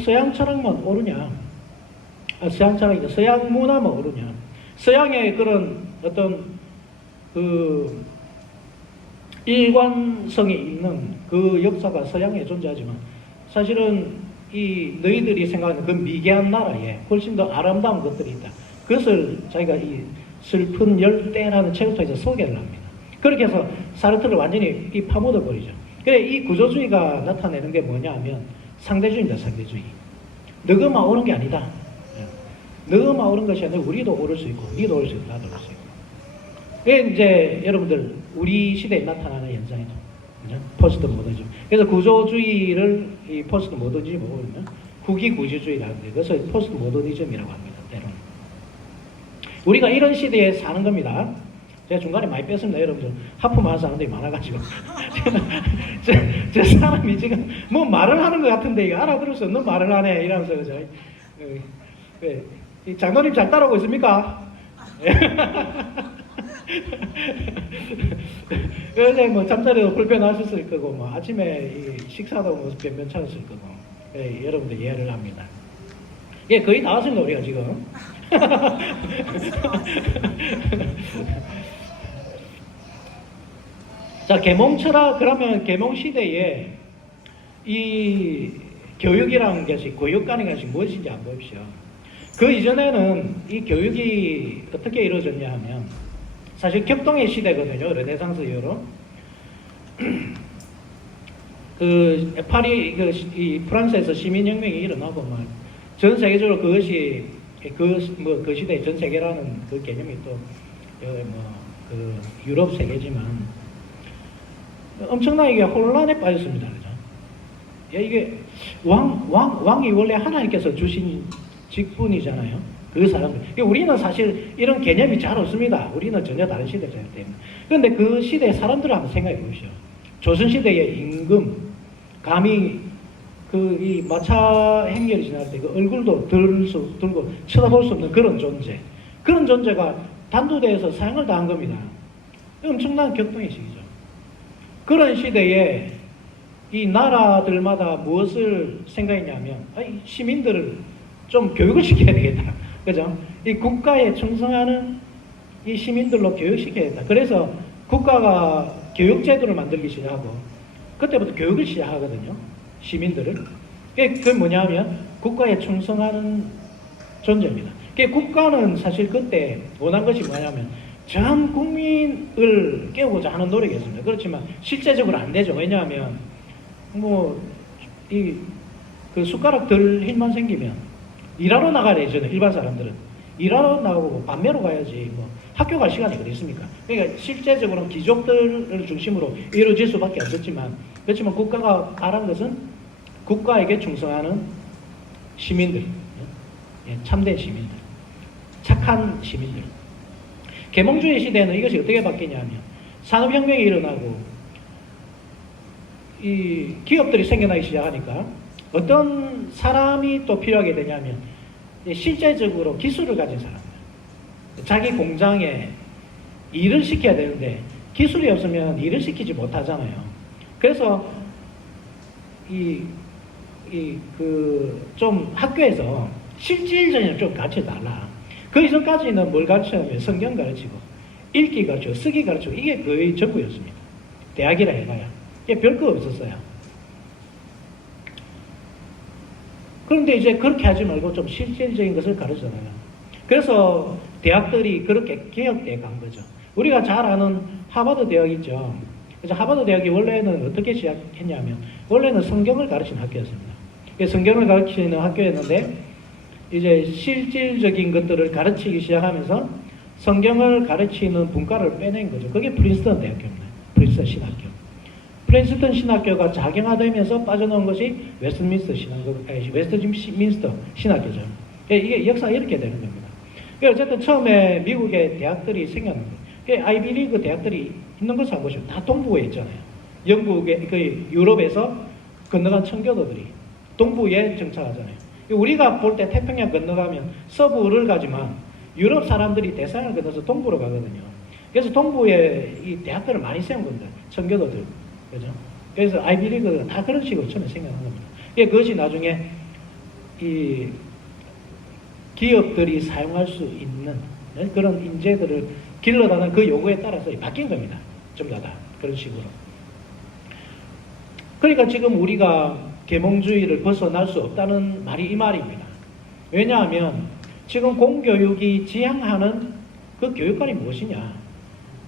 서양 철학만 옳으냐? 서양 철학이 서양 문화만 옳으냐? 서양의 그런 어떤 그 일관성이 있는 그 역사가 서양에 존재하지만 사실은 이 너희들이 생각하는 그 미개한 나라에 훨씬 더 아름다운 것들이 있다. 그것을 자기가 이 슬픈 열대라는 책을 통해서 소개를 합니다. 그렇게 해서 사르트를 완전히 파묻어 버리죠. 그래, 이 구조주의가 나타내는 게 뭐냐 하면 상대주의입니다. 상대주의. 너가 오른 게 아니다. 너가 오른 것이 아니라 우리도 오를 수 있고 니도 오를 수 있고 나도 오를 수 있고. 그게 이제 여러분들 우리 시대에 나타나는 현상이죠. 포스트 모더니즘. 그래서 구조주의를 이 포스트 모더니즘으로 후기 구조주의라는데 그래서 포스트 모더니즘이라고 합니다. 때로는. 우리가 이런 시대에 사는 겁니다. 제가 중간에 많이 뺐습니다. 여러분들 하품하는 사람들이 많아가지고 제 사람이 지금 뭐 말을 하는 것 같은데 이거 알아들을 수 없는 말을 하네 이러면서 그죠? 장로님 잘 따라오고 있습니까? 그래서 뭐 잠자리도 불편하셨을 거고 뭐 아침에 식사도 뭐 변변찮았을 거고 여러분들 이해를 합니다. 예, 거의 다 왔습니다 우리가 지금. 자, 계몽철학, 그러면 계몽시대에 이 교육이라는 것이, 교육관이라는 것이 무엇인지 한번 보십시오. 그 이전에는 이 교육이 어떻게 이루어졌냐 하면, 사실 격동의 시대거든요, 르네상스 이후로. 이 프랑스에서 시민혁명이 일어나고, 전 세계적으로 그것이, 그 시대의 전 세계라는 그 개념이 또, 유럽 세계지만, 엄청나게 혼란에 빠졌습니다. 그죠? 이게 왕이 원래 하나님께서 주신 직분이잖아요. 그 사람들. 우리는 사실 이런 개념이 잘 없습니다. 우리는 전혀 다른 시대잖아요. 그런데 그 시대의 사람들을 한번 생각해 보십시오. 조선시대의 임금, 감히 이 마차 행렬이 지날 때 그 얼굴도 들고 쳐다볼 수 없는 그런 존재. 그런 존재가 단두대에서 사형을 당한 겁니다. 엄청난 격동의 시기죠. 그런 시대에 이 나라들마다 무엇을 생각했냐면 시민들을 좀 교육을 시켜야 되겠다. 그죠? 이 국가에 충성하는 이 시민들로 교육시켜야 된다. 그래서 국가가 교육제도를 만들기 시작하고 그때부터 교육을 시작하거든요. 시민들을. 그게 뭐냐면 국가에 충성하는 존재입니다. 국가는 사실 그때 원한 것이 뭐냐면 전 국민을 깨우고자 하는 노력이었습니다. 그렇지만 실제적으로 안 되죠. 왜냐하면 그 숟가락 들 힘만 생기면 일하러 나가야 되잖아요. 일반 사람들은 일하러 나가고 반매로 가야지 학교 갈 시간이 어디 있습니까? 그러니까 실제적으로는 귀족들을 중심으로 이루어질 수밖에 없었지만 그렇지만 국가가 바란 것은 국가에게 충성하는 시민들, 참된 시민들, 착한 시민들. 계몽주의 시대에는 이것이 어떻게 바뀌냐면 산업혁명이 일어나고 이 기업들이 생겨나기 시작하니까 어떤 사람이 또 필요하게 되냐면 실제적으로 기술을 가진 사람들, 자기 공장에 일을 시켜야 되는데 기술이 없으면 일을 시키지 못하잖아요. 그래서 좀 학교에서 실질적인 좀 가르쳐달라. 그 이전까지는 뭘 가르치냐면 성경 가르치고 읽기 가르치고 쓰기 가르치고 이게 거의 전부였습니다. 대학이라 해봐야 이게 별거 없었어요. 그런데 이제 그렇게 하지 말고 좀 실질적인 것을 가르치잖아요. 그래서 대학들이 그렇게 개혁돼 간 거죠. 우리가 잘 아는 하버드 대학 있죠. 그래서 하버드 대학이 원래는 어떻게 시작했냐면 원래는 성경을 가르치는 학교였습니다. 성경을 가르치는 학교였는데 이제 실질적인 것들을 가르치기 시작하면서 성경을 가르치는 분과를 빼낸 거죠. 그게 프린스턴 대학교입니다. 프린스턴 신학교. 프린스턴 신학교가 작용화되면서 빠져나온 것이 웨스트민스터 신학교죠. 이게 역사가 이렇게 되는 겁니다. 어쨌든 처음에 미국의 대학들이 생겨난 거예요. 아이비리그 대학들이 있는 것을 한번 보시면 다 동부에 있잖아요. 영국의 유럽에서 건너간 청교도들이 동부에 정착하잖아요. 우리가 볼 때 태평양 건너가면 서부를 가지만 유럽 사람들이 대서양을 건너서 동부로 가거든요. 그래서 동부에 이 대학들을 많이 세운 겁니다. 청교도들. 그죠? 그래서 아이비리그가 다 그런 식으로 처음에 생겨난 겁니다. 그것이 나중에 이 기업들이 사용할 수 있는 그런 인재들을 길러다는 그 요구에 따라서 바뀐 겁니다. 전부 다 그런 식으로. 그러니까 지금 우리가 계몽주의를 벗어날 수 없다는 말이 이 말입니다. 왜냐하면 지금 공교육이 지향하는 그 교육관이 무엇이냐?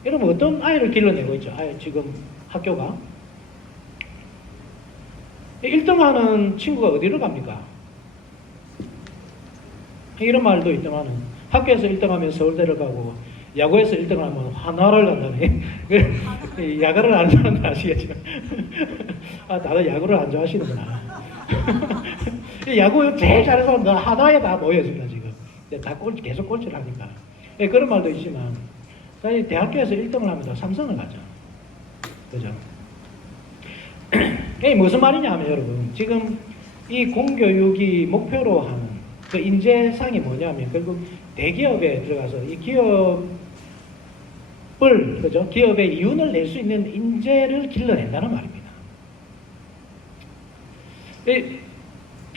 여러분 어떤 아이를 길러내고 있죠? 지금 학교가 1등하는 친구가 어디로 갑니까? 이런 말도 있더만은 학교에서 1등하면 서울대를 가고 야구에서 1등하면 한화를 간다네. 야구를 안 좋아하는 아시겠죠? 다들 야구를 안 좋아하시는구나. 야구 제일 잘하는 사람들 한화에 다 모여집니다 지금. 다 계속 꼴찌를 하니까. 그런 말도 있지만 사실 대학교에서 1등을 하면 다 삼성을 가죠. 그죠? 이게 무슨 말이냐 하면 여러분 지금 이 공교육이 목표로 하는 그 인재상이 뭐냐면 결국 대기업에 들어가서 이 기업을 그죠? 기업의 이윤을 낼 수 있는 인재를 길러낸다는 말입니다.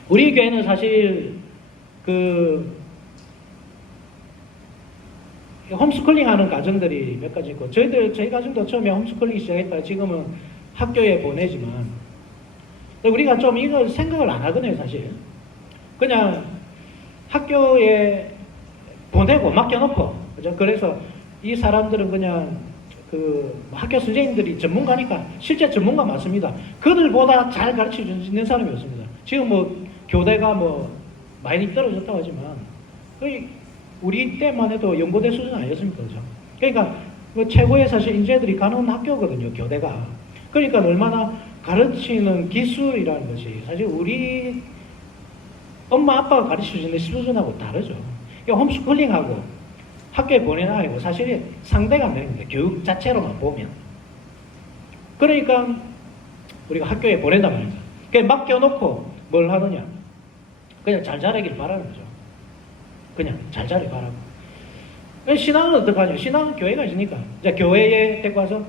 우리 교회는 사실 그 홈스쿨링 하는 가정들이 몇 가지 있고 저희 가정도 처음에 홈스쿨링 시작했다가 지금은 학교에 보내지만 우리가 좀 이걸 생각을 안 하거든요 사실. 그냥 학교에 보내고 맡겨놓고 그죠? 그래서 이 사람들은 그냥 그 학교 선생님들이 전문가니까 실제 전문가 맞습니다. 그들보다 잘 가르쳐 줄 수 있는 사람이 없습니다. 지금 뭐 교대가 뭐 많이 떨어졌다고 하지만 우리 때만 해도 연고대 수준 아니었습니까? 그죠? 그러니까 뭐 최고의 사실 인재들이 가는 학교거든요 교대가. 그러니까 얼마나 가르치는 기술이라는 것이 사실 우리 엄마 아빠가 가르쳐주는 수준하고 다르죠. 홈스쿨링하고 학교에 보내는 아이고 사실 상대가 안 됩니다. 교육 자체로만 보면. 그러니까 우리가 학교에 보낸단 말입니다. 그냥 맡겨놓고 뭘 하느냐. 그냥 잘 자라길 바라는 거죠. 그냥 잘 자라길 바라고. 신앙은 어떡하냐. 신앙은 교회가 있으니까. 이제 교회에 데리고 와서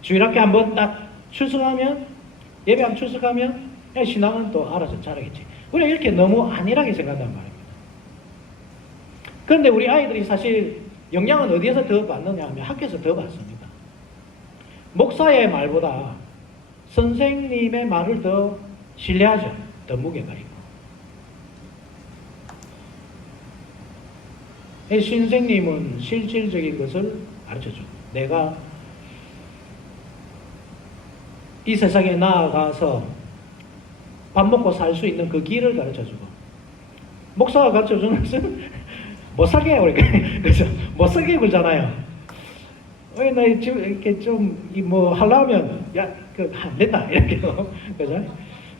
주일학교 한번 딱 출석하면 예배 한 출석하면 신앙은 또 알아서 자라겠지. 우리가 이렇게 너무 안일하게 생각한단 말입니다. 그런데 우리 아이들이 사실 영향은 어디에서 더 받느냐 하면 학교에서 더 받습니다. 목사의 말보다 선생님의 말을 더 신뢰하죠. 더 무게가 있고. 선생님은 실질적인 것을 가르쳐주고 내가 이 세상에 나아가서 밥 먹고 살 수 있는 그 길을 가르쳐주고 목사가 가르쳐주는 것은 못 살게 우리가 그래서 못 살게 굴잖아요. 왜 나 지금 이렇게 좀 뭐 하려면 안 된다 이렇게 그죠?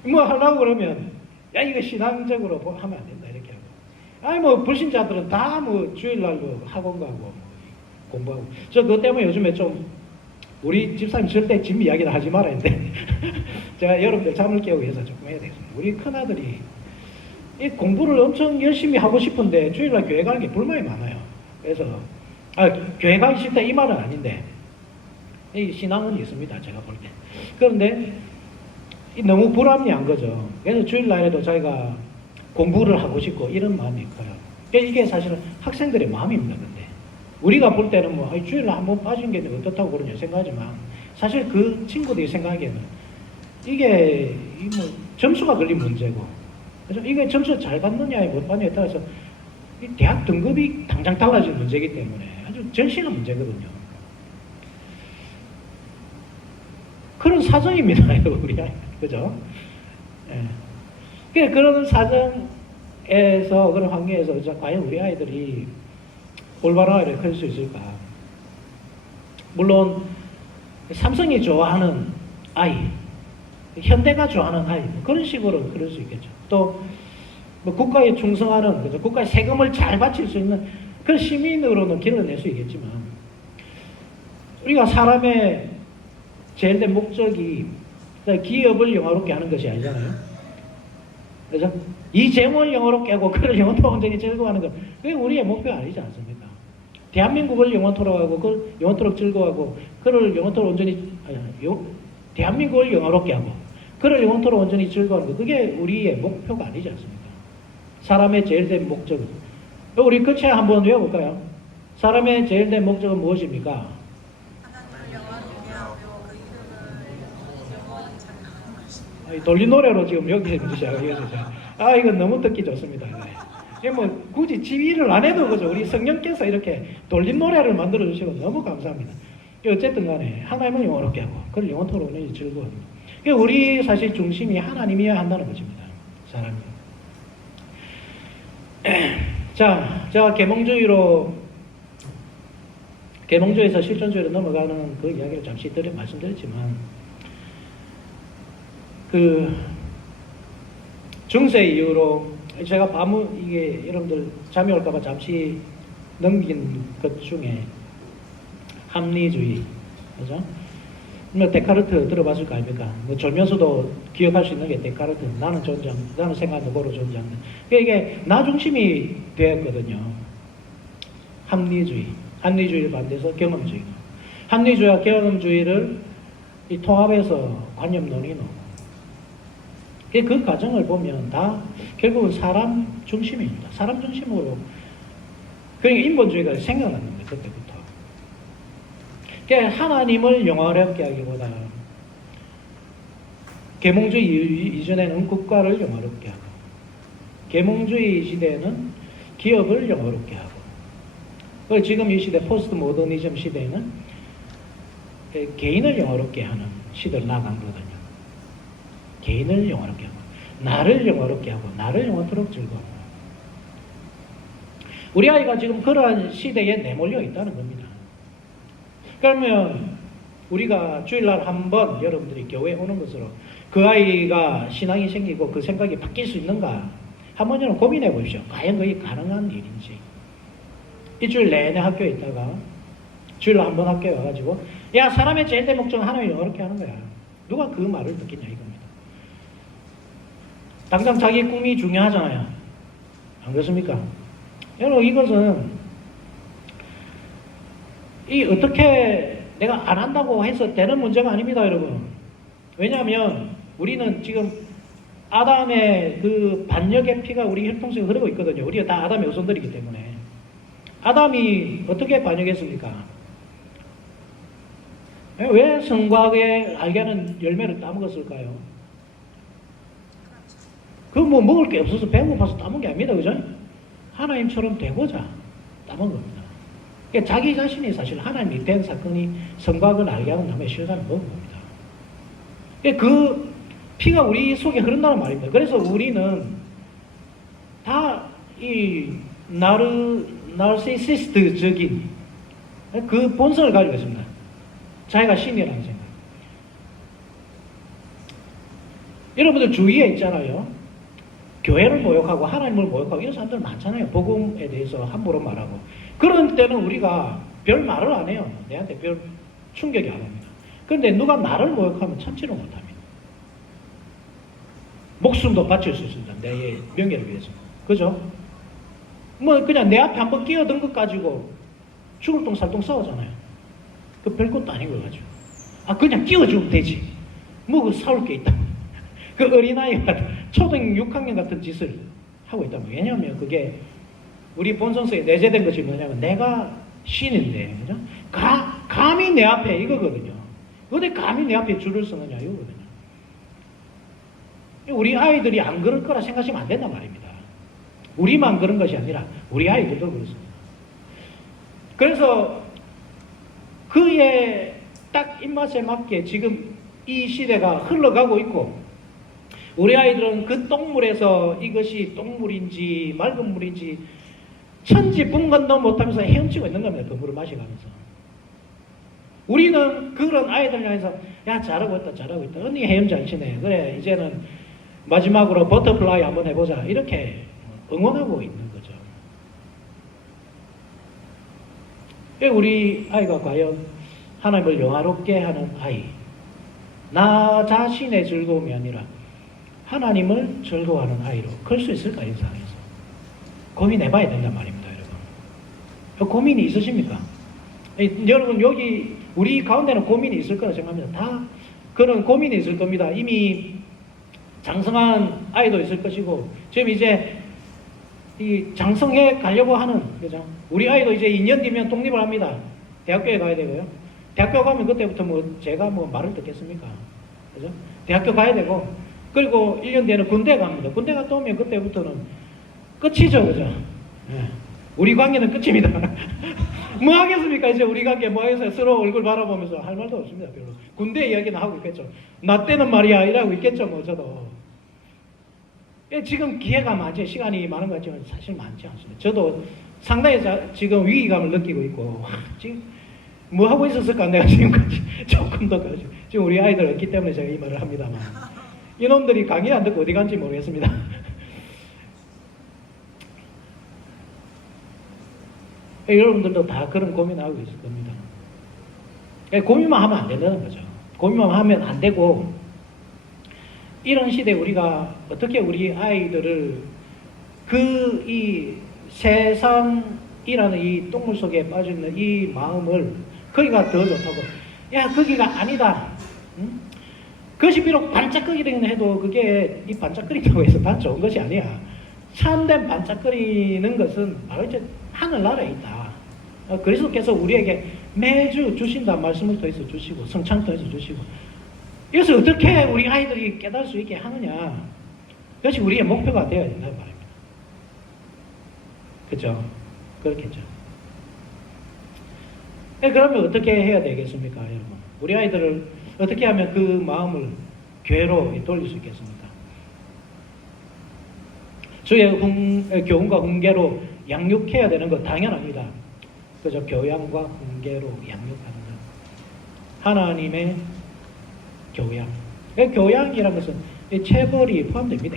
뭐 하려고 그러면 이거 신앙적으로 하면 안 된다 이렇게 하고 뭐 불신자들은 다 뭐 주일날도 학원 가고 뭐 공부하고 저 그것 때문에 요즘에 좀 우리 집사님 절대 집 이야기를 하지 말아야 했는데 제가 여러분들 잠을 깨우기 위해서 조금 해야 되겠습니다. 우리 큰아들이 이 공부를 엄청 열심히 하고 싶은데 주일날 교회 가는 게 불만이 많아요. 그래서 교회 가기 싫다 이 말은 아닌데 이 신앙은 있습니다. 제가 볼 때. 그런데 너무 불합리한 거죠. 그래서 주일날에도 자기가 공부를 하고 싶고 이런 마음이 커요. 이게 사실은 학생들의 마음입니다. 근데 우리가 볼 때는 뭐 주일날 한번 빠진 게 어떻다고 그러냐 생각하지만 사실 그 친구들이 생각하기에는 이게 뭐 점수가 걸린 문제고 그래서 이게 점수 잘 받느냐에 못 받느냐에 따라서 이 대학 등급이 당장 달라진 문제이기 때문에 아주 절실한 문제거든요. 그런 사정입니다. 우리 그죠? 예. 그런 사정에서 그런 환경에서 과연 우리 아이들이 올바르게 클 수 있을까? 물론 삼성이 좋아하는 아이, 현대가 좋아하는 아이 그런 식으로 그럴 수 있겠죠. 또 뭐 국가에 충성하는 그죠? 국가의 세금을 잘 바칠 수 있는 그런 시민으로는 길러낼 수 있겠지만 우리가 사람의 제일된 목적이 기업을 영화롭게 하는 것이 아니잖아요. 그죠? 이 재물을 영화롭게 하고 그를 영원토록 온전히 즐거워하는 것 그게 우리의 목표가 아니지 않습니까? 대한민국을 영원토록 하고 그를 영원토록 즐거워하고 그를 영원토록 온전히 대한민국을 영화롭게 하고 그를 영원토록 온전히 즐거워하는 것 그게 우리의 목표가 아니지 않습니까? 사람의 제일된 목적은 우리 끝에 한번 외워볼까요? 사람의 제일된 목적은 무엇입니까? 하나님을 영화롭게 하고 그 이름을 영원히 찬양하는 것입니다. 돌림 노래로 지금 여기서 시작해서 이건 너무 듣기 좋습니다. 네. 뭐 굳이 집 일을 안 해도 그죠. 우리 성령께서 이렇게 돌림 노래를 만들어 주시고 너무 감사합니다. 어쨌든 간에 하나님을 영원롭게 하고 그걸 영원토록 은혜를 즐거워합니다. 우리 사실 중심이 하나님이어야 한다는 것입니다. 사람이. 자, 제가 계몽주의에서 실존주의로 넘어가는 그 이야기를 잠시 말씀드렸지만, 그 중세 이후로 제가 이게 여러분들 잠이 올까봐 잠시 넘긴 것 중에 합리주의, 그죠? 뭐 데카르트 들어봤을 거 아닙니까? 뭐 졸면서도 기억할 수 있는 게 데카르트. 나는 생각 누구로 존재한다. 이게 나 중심이 되었거든요. 합리주의를 반대해서 경험주의. 합리주의와 경험주의를 통합해서 관념론이 나오고. 그 과정을 보면 다 결국은 사람 중심입니다. 사람 중심으로. 그러니까 인본주의가 생겨났는 거예요. 그때부터. 그러니까 하나님을 영화롭게 하기보다 계몽주의 이전에는 국가를 영화롭게 하고, 계몽주의 시대에는 기업을 영화롭게 하고, 그리고 지금 이 시대 포스트 모더니즘 시대에는 개인을 영화롭게 하는 시대를 나간 거거든요. 개인을 영화롭게 하고, 나를 영화롭게 하고, 나를 영원토록 즐거워하고. 우리 아이가 지금 그러한 시대에 내몰려 있다는 겁니다. 그러면 우리가 주일날 한번 여러분들이 교회에 오는 것으로 그 아이가 신앙이 생기고 그 생각이 바뀔 수 있는가 한번 여러분 고민해 보십시오. 과연 그게 가능한 일인지. 일주일 내내 학교에 있다가 주일날 한번 학교에 와가지고 야, 사람의 제일 대 목적은 하나님을 영화롭게 하는 거야. 누가 그 말을 듣겠냐 이겁니다. 당장 자기 꿈이 중요하잖아요. 안 그렇습니까? 여러분, 이것은 어떻게 내가 안 한다고 해서 되는 문제가 아닙니다, 여러분. 왜냐하면 우리는 지금 아담의 그 반역의 피가 우리 혈통속에 흐르고 있거든요. 우리가 다 아담의 후손들이기 때문에. 아담이 어떻게 반역했습니까? 왜 성과에 알게 하는 열매를 따먹었을까요? 뭐 먹을 게 없어서 배고파서 따먹은 게 아닙니다. 그죠? 하나님처럼 되고자 따먹은 겁니다. 그러니까 자기 자신이 사실 하나님이 된 사건이 성곽을 알게 하는 남의 실간을 먹은 겁니다. 그러니까 그 피가 우리 속에 흐른다는 말입니다. 그래서 우리는 다 이 나르시시스트적인 그 본성을 가지고 있습니다. 자기가 신이라는 생각. 여러분들 주위에 있잖아요. 교회를 모욕하고 하나님을 모욕하고 이런 사람들 많잖아요. 복음에 대해서 함부로 말하고. 그런 때는 우리가 별 말을 안 해요. 내한테 별 충격이 안 옵니다. 그런데 누가 나를 모욕하면 참지를 못합니다. 목숨도 바칠 수 있습니다. 내 명예를 위해서. 그죠? 뭐 그냥 내 앞에 한번 끼어든 것 가지고 죽을 똥 살똥 싸우잖아요. 그 별것도 아닌 거 가지고. 그냥 끼워주면 되지. 뭐 그 싸울 게 있다. 그 어린아이가 초등 6학년 같은 짓을 하고 있다고. 왜냐하면 그게 우리 본성성에 내재된 것이 뭐냐면 내가 신인데, 그죠? 감히 내 앞에 이거거든요. 근데 감히 내 앞에 줄을 서느냐 이거거든요. 우리 아이들이 안 그럴 거라 생각하시면 안 된단 말입니다. 우리만 그런 것이 아니라 우리 아이들도 그렇습니다. 그래서 그의 딱 입맛에 맞게 지금 이 시대가 흘러가고 있고, 우리 아이들은 그 똥물에서 이것이 똥물인지 맑은 물인지 천지분간도 못하면서 헤엄치고 있는 겁니다. 그 물을 마셔가면서. 우리는 그런 아이들 향해서 야, 잘하고 있다. 언니 헤엄 잘 치네. 그래, 이제는 마지막으로 버터플라이 한번 해보자. 이렇게 응원하고 있는 거죠. 우리 아이가 과연 하나님을 영화롭게 하는 아이, 나 자신의 즐거움이 아니라 하나님을 즐거워하는 아이로 클 수 있을까? 이 상황에서 고민해봐야 된단 말입니다. 여러분, 고민이 있으십니까? 여러분, 여기 우리 가운데는 고민이 있을 거라 생각합니다. 다 그런 고민이 있을 겁니다. 이미 장성한 아이도 있을 것이고, 지금 이제 이 장성해 가려고 하는, 그죠? 우리 아이도 이제 2년 뒤면 독립을 합니다. 대학교에 가야 되고요. 대학교 가면 그때부터 제가 말을 듣겠습니까? 그죠? 대학교 가야 되고, 그리고 1년 뒤에는 군대 갑니다. 군대 갔다 오면 그때부터는 끝이죠, 그죠? 예. 우리 관계는 끝입니다. 뭐 하겠습니까? 이제 우리 관계 뭐 하겠어요? 서로 얼굴 바라보면서 할 말도 없습니다, 별로. 군대 이야기는 하고 있겠죠. 나 때는 말이야, 이라고 있겠죠, 뭐, 저도. 예, 지금 기회가 많지, 시간이 많은 것 같지만 사실 많지 않습니다. 저도 상당히 지금 위기감을 느끼고 있고, 지금 뭐 하고 있었을까, 내가 지금까지 조금 더 가지고. 지금 우리 아이들 없기 때문에 제가 이 말을 합니다만. 이놈들이 강의 안 듣고 어디 간지 모르겠습니다. 여러분들도 다 그런 고민하고 있을 겁니다. 고민만 하면 안 된다는 거죠. 고민만 하면 안 되고, 이런 시대에 우리가 어떻게 우리 아이들을 이 세상이라는 이 똥물 속에 빠져있는 이 마음을 거기가 더 좋다고. 야, 거기가 아니다. 응? 그것이 비록 반짝거리긴 해도 그게 이 반짝거린다고 해서 다 좋은 것이 아니야. 참된 반짝거리는 것은 바로 이제 하늘나라에 있다. 그리스도께서 우리에게 매주 주신다는 말씀을 더해서 주시고 성찬 더해서 주시고, 이것을 어떻게 우리 아이들이 깨달을 수 있게 하느냐, 그것이 우리의 목표가 되어야 된다는 말입니다. 그죠? 그렇겠죠. 그러면 어떻게 해야 되겠습니까, 여러분? 우리 아이들을 어떻게 하면 그 마음을 교회로 돌릴 수 있겠습니까? 주의 교훈과 훈계로 양육해야 되는 건 당연합니다. 그죠? 교양과 훈계로 양육하는 것. 하나님의 교양. 교양이라는 것은 체벌이 포함됩니다.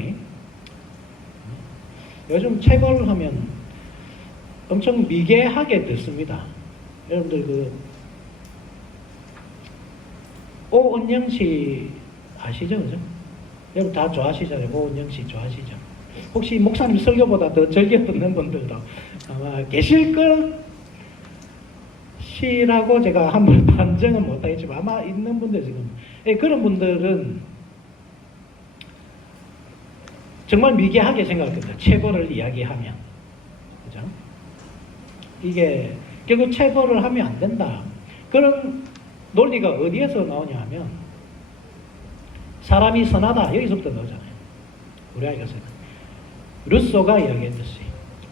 요즘 체벌을 하면 엄청 미개하게 듣습니다. 여러분들 오은영 씨 아시죠? 그죠? 여러분 다 좋아하시잖아요. 오은영 씨 좋아하시죠? 혹시 목사님 설교보다 더 즐겨 듣는 분들도 아마 계실 것이라고 제가 한번 판정은 못하겠지만 아마 있는 분들 지금. 그런 분들은 정말 미개하게 생각할 겁니다. 체벌을 이야기하면. 그죠? 이게 결국 체벌을 하면 안 된다. 그런 논리가 어디에서 나오냐 하면 사람이 선하다. 여기서부터 나오잖아요. 우리 아이가 선하다. 루소가 이야기했듯이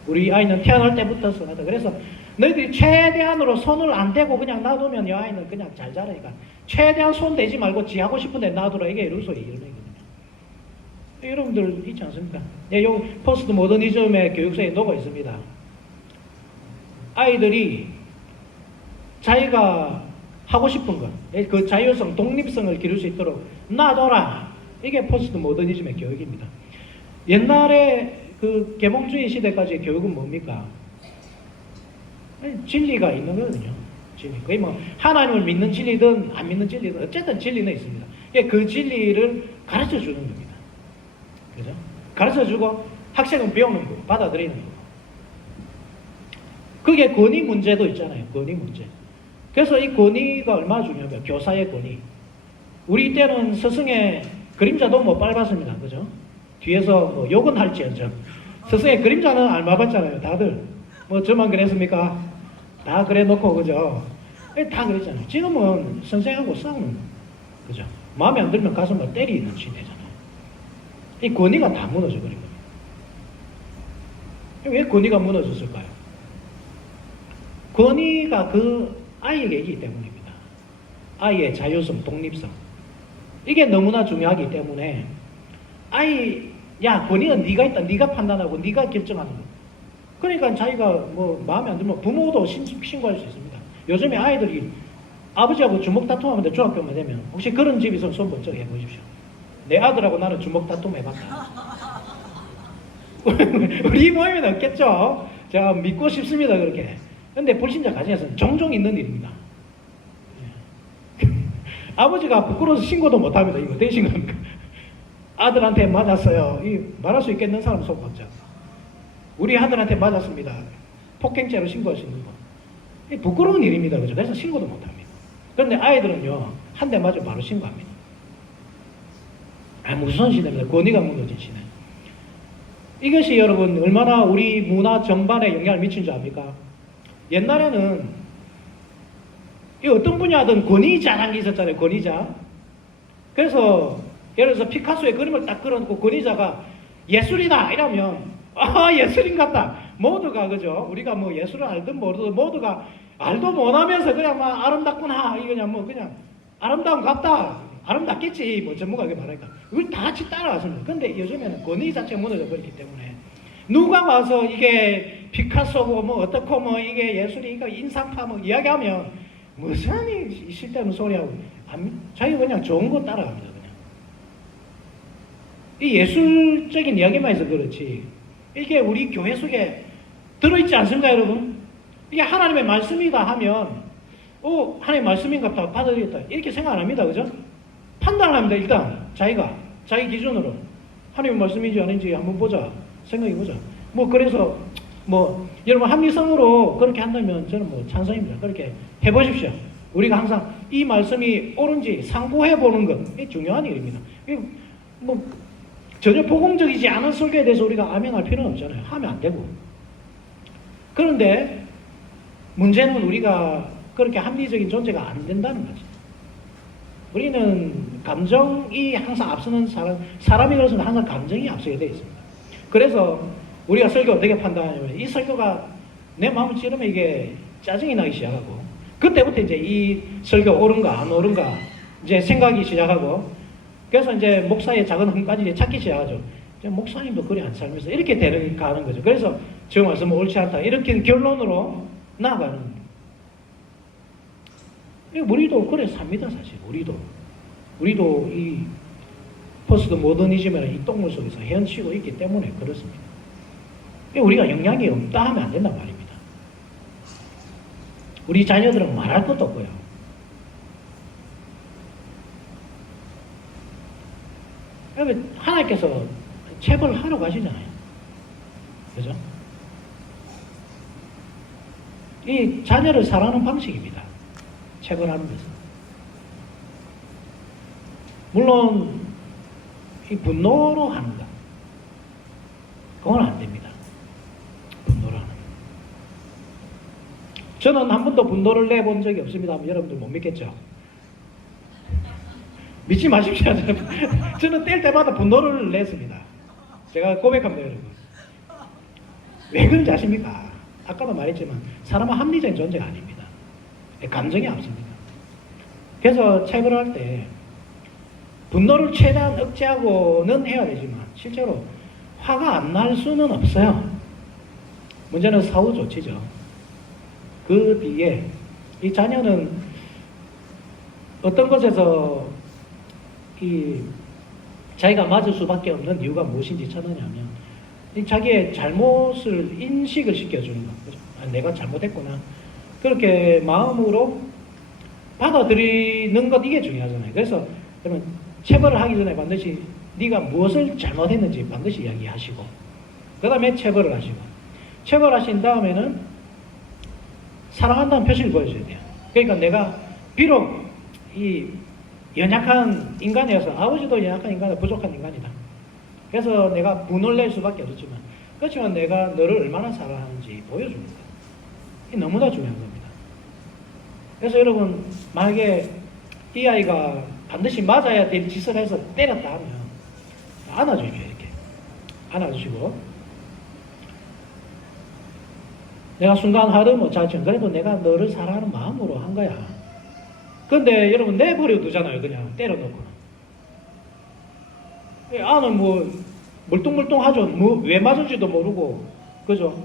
우리 아이는 태어날 때부터 선하다. 그래서 너희들이 최대한으로 손을 안 대고 그냥 놔두면 이 아이는 그냥 잘 자라니까 최대한 손 대지 말고 지 하고 싶은데 놔두라. 이게 루소의 이론이거든요. 여러분들 있지 않습니까? 예, 요 포스트 모더니즘의 교육서에 녹아 있습니다. 아이들이 자기가 하고 싶은 것, 그 자율성, 독립성을 기를 수 있도록 놔둬라. 이게 포스트 모더니즘의 교육입니다. 옛날에 그 계몽주의 시대까지의 교육은 뭡니까? 진리가 있는 거거든요. 진리. 거의 뭐 하나님을 믿는 진리든 안 믿는 진리든 어쨌든 진리는 있습니다. 그 진리를 가르쳐 주는 겁니다. 그죠? 가르쳐 주고 학생은 배우는 거고 받아들이는 거고. 그게 권위 문제도 있잖아요. 권위 문제. 그래서 이 권위가 얼마나 중요해요. 교사의 권위. 우리 때는 스승의 그림자도 못 밟았습니다. 그죠? 뒤에서 뭐 욕은 할지언정 스승의 그림자는 안 밟았잖아요. 다들. 뭐 저만 그랬습니까? 다 그래 놓고, 그죠? 다 그랬잖아요. 지금은 선생하고 싸우는, 그죠? 마음에 안 들면 가서 뭐 때리는 시대잖아요. 이 권위가 다 무너져 버린 겁니다. 왜 권위가 무너졌을까요? 권위가 그 아이에게 있기 때문입니다. 아이의 자율성, 독립성. 이게 너무나 중요하기 때문에 야, 권위는 네가 있다. 네가 판단하고 네가 결정하는 거. 그러니까 자기가 뭐 마음에 안 들면 부모도 신고할 수 있습니다. 요즘에 아이들이 아버지하고 주먹 다툼하면 중학교만 되면 혹시 그런 집에서 손 번쩍 해보십시오. 내 아들하고 나는 주먹 다툼 해봤다. 우리 모임에는 없겠죠. 제가 믿고 싶습니다. 그렇게. 근데 불신자 가정에서는 종종 있는 일입니다. 아버지가 부끄러워서 신고도 못합니다. 이거 어떻게 신고합니까? 아들한테 맞았어요. 말할 수 있겠는 사람 손 번쩍. 우리 아들한테 맞았습니다. 폭행죄로 신고할 수 있는 거. 부끄러운 일입니다. 그죠? 그래서 신고도 못합니다. 그런데 아이들은요, 한 대 맞으면 바로 신고합니다. 무서운 시대입니다. 권위가 무너진 시대. 이것이 여러분 얼마나 우리 문화 전반에 영향을 미친 줄 압니까? 옛날에는 이 어떤 분야든 권위자라는 게 있었잖아요. 권위자. 그래서 예를 들어서 피카소의 그림을 딱 그려놓고 권위자가 예술이다 이러면 예술인 같다. 모두가 그죠? 우리가 뭐 예술을 알든 모르든 모두가 알도 못하면서 그냥 막 아름답구나 이거 그냥 뭐 그냥 아름다움 같다. 아름답겠지 뭐 전문가가 말하니까 그걸 다 같이 따라왔습니다. 근데 요즘에는 권위 자체가 무너져 버렸기 때문에 누가 와서 이게 피카소고 뭐 어떻고 뭐 이게 예술이니까 인상파 뭐 이야기하면 무슨 이 쓸데없는 소리하고 자기가 그냥 좋은 거 따라갑니다. 그냥 이 예술적인 이야기만 해서 그렇지 이게 우리 교회 속에 들어있지 않습니까 여러분? 이게 하나님의 말씀이다 하면 하나님의 말씀인가 받아들이겠다 이렇게 생각 안 합니다. 그죠? 판단을 합니다. 일단 자기 기준으로 하나님의 말씀인지 아닌지 한번 보자 생각해 보자. 뭐 그래서 뭐 여러분 합리성으로 그렇게 한다면 저는 뭐 찬성입니다. 그렇게 해보십시오. 우리가 항상 이 말씀이 옳은지 상고해 보는 것 이게 중요한 일입니다. 뭐 전혀 복음적이지 않은 설교에 대해서 우리가 아멘할 필요는 없잖아요. 하면 안 되고. 그런데 문제는 우리가 그렇게 합리적인 존재가 안 된다는 거죠. 우리는 감정이 항상 앞서는 사람이 그래서는 항상 감정이 앞서게 되어 있습니다. 그래서 우리가 설교 어떻게 판단하냐면 이 설교가 내 마음을 찌르면 이게 짜증이 나기 시작하고 그때부터 이제 이 설교 옳은가 안 옳은가 이제 생각이 시작하고 그래서 이제 목사의 작은 흠까지 찾기 시작하죠. 목사님도 그리 안 살면서 이렇게 가는 거죠. 그래서 저 말씀은 옳지 않다 이렇게 결론으로 나아가는 겁니다. 우리도 그래 삽니다. 사실 우리도 이 포스트 모더니즘이라는 이 똥물 속에서 헤엄치고 있기 때문에 그렇습니다. 우리가 영향이 없다 하면 안 된단 말입니다. 우리 자녀들은 말할 것도 없고요. 하나님께서 체벌하러 가시잖아요. 그죠? 이 자녀를 사랑하는 방식입니다. 체벌하는 것은. 물론 이 분노로 하는 것 그건 안 됩니다. 분노로 하는 것. 저는 한 번도 분노를 내본 적이 없습니다 하면 여러분들 못 믿겠죠? 믿지 마십시오. 저는 뗄 때마다 분노를 냈습니다. 제가 고백합니다 여러분. 왜 그런지 아십니까? 아까도 말했지만 사람은 합리적인 존재가 아닙니다. 감정이 앞섭니다. 그래서 체벌할 때 분노를 최대한 억제하고는 해야 되지만 실제로 화가 안 날 수는 없어요. 문제는 사후 조치죠. 그 뒤에 이 자녀는 어떤 것에서 자기가 맞을 수밖에 없는 이유가 무엇인지 찾느냐면 자기의 잘못을 인식을 시켜주는 거죠. 내가 잘못했구나. 그렇게 마음으로 받아들이는 것 이게 중요하잖아요. 그래서 그러면 체벌을 하기 전에 반드시 네가 무엇을 잘못했는지 반드시 이야기하시고 그 다음에 체벌을 하시고 체벌하신 다음에는 사랑한다는 표시를 보여줘야 돼요. 그러니까 내가 비록 이 연약한 인간이어서 아버지도 연약한 인간이다. 부족한 인간이다. 그래서 내가 분을 낼 수밖에 없었지만 그렇지만 내가 너를 얼마나 사랑하는지 보여주는 거예요. 이게 너무나 중요한 겁니다. 그래서 여러분 만약에 이 아이가 반드시 맞아야 될 짓을 해서 때렸다 하면 안아주십시오. 이렇게 안아주시고 내가 순간 화를 못 찾지만 그래도 내가 너를 사랑하는 마음으로 한 거야. 근데 여러분 내버려 두잖아요. 그냥 때려놓고 아는 뭐 멀뚱멀뚱하죠. 뭐 왜 맞은지도 모르고 그죠?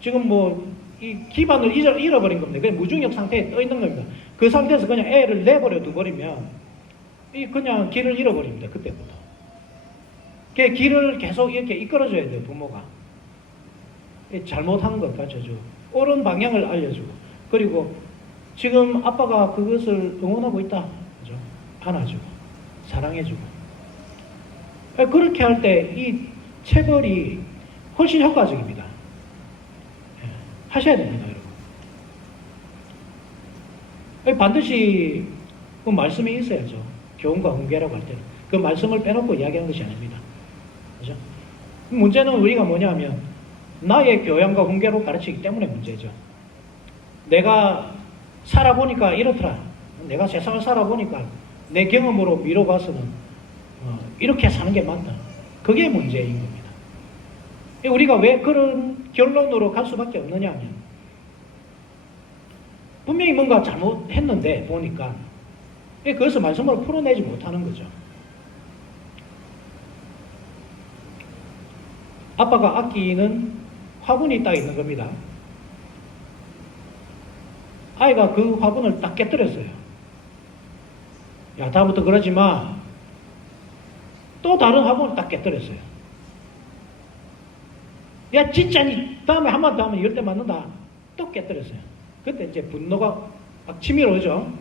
지금 뭐 이 기반을 잃어버린 겁니다. 그냥 무중력 상태에 떠 있는 겁니다. 그 상태에서 그냥 애를 내버려 두버리면 그냥 길을 잃어버립니다. 그때부터. 길을 계속 이렇게 이끌어줘야 돼요. 부모가. 잘못한 것 가르쳐주고 옳은 방향을 알려주고 그리고 지금 아빠가 그것을 응원하고 있다. 그죠? 안아주고 사랑해주고 그렇게 할 때 이 체벌이 훨씬 효과적입니다. 하셔야 됩니다. 여러분. 반드시 그 말씀이 있어야죠. 교훈과 훈계라고 할 때는. 그 말씀을 빼놓고 이야기하는 것이 아닙니다. 그죠? 문제는 우리가 뭐냐면 나의 교양과 훈계로 가르치기 때문에 문제죠. 내가 살아보니까 이렇더라. 내가 세상을 살아보니까 내 경험으로 미뤄봐서는 이렇게 사는 게 맞다. 그게 문제인 겁니다. 우리가 왜 그런 결론으로 갈 수밖에 없느냐 하면 분명히 뭔가 잘못했는데 보니까 그것을 말씀으로 풀어내지 못하는 거죠. 아빠가 아끼는 화분이 딱 있는 겁니다. 아이가 그 화분을 딱 깨뜨렸어요. 야, 다음부터 그러지 마. 또 다른 화분을 딱 깨뜨렸어요. 야, 진짜 니 다음에 한 번 더 하면 10대 맞는다. 또 깨뜨렸어요. 그때 이제 분노가 막 치밀어 오죠.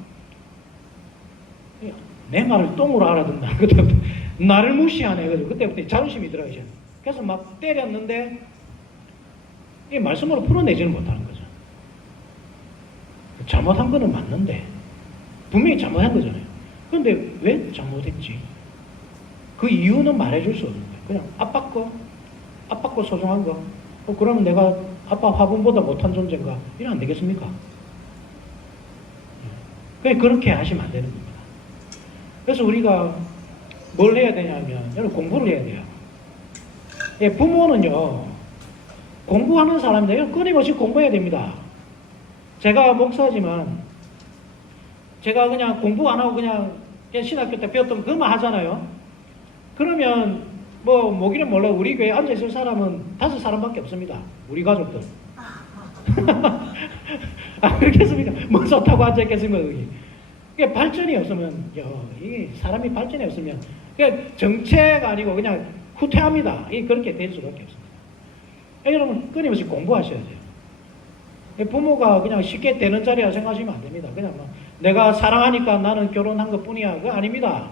내 말을 똥으로 알아듣나. 그때부터 나를 무시하네. 그때부터 자존심이 들어가죠. 그래서 막 때렸는데 이 말씀으로 풀어내지는 못하는 거죠. 잘못한 거는 맞는데 분명히 잘못한 거잖아요. 그런데 왜 잘못했지? 그 이유는 말해줄 수 없는 거예요. 그냥 아빠 거 소중한 거. 그러면 내가 아빠 화분보다 못한 존재인가? 이러면 안 되겠습니까? 그냥 그렇게 하시면 안 되는 겁니다. 그래서 우리가 뭘 해야 되냐면 여러분 공부를 해야 돼요. 부모는요 공부하는 사람인데요 끊임없이 공부해야 됩니다. 제가 목사지만 제가 그냥 공부 안 하고 그냥 신학교 때 배웠던 그것만 하잖아요. 그러면 뭐 뭐기는 몰라 우리 교회에 앉아있을 사람은 5사람밖에 없습니다. 우리 가족들. 그렇겠습니까? 뭐 좋다고 앉아있겠습니까? 여기. 그게 발전이 없으면 이게 사람이 발전이 없으면 그냥 정체가 아니고 그냥 후퇴합니다. 이게 그렇게 될 수밖에 없습니다. 여러분 끊임없이 공부하셔야 돼요. 부모가 그냥 쉽게 되는 자리라 생각하시면 안 됩니다. 그냥 뭐 내가 사랑하니까 나는 결혼한 것 뿐이야. 그거 아닙니다.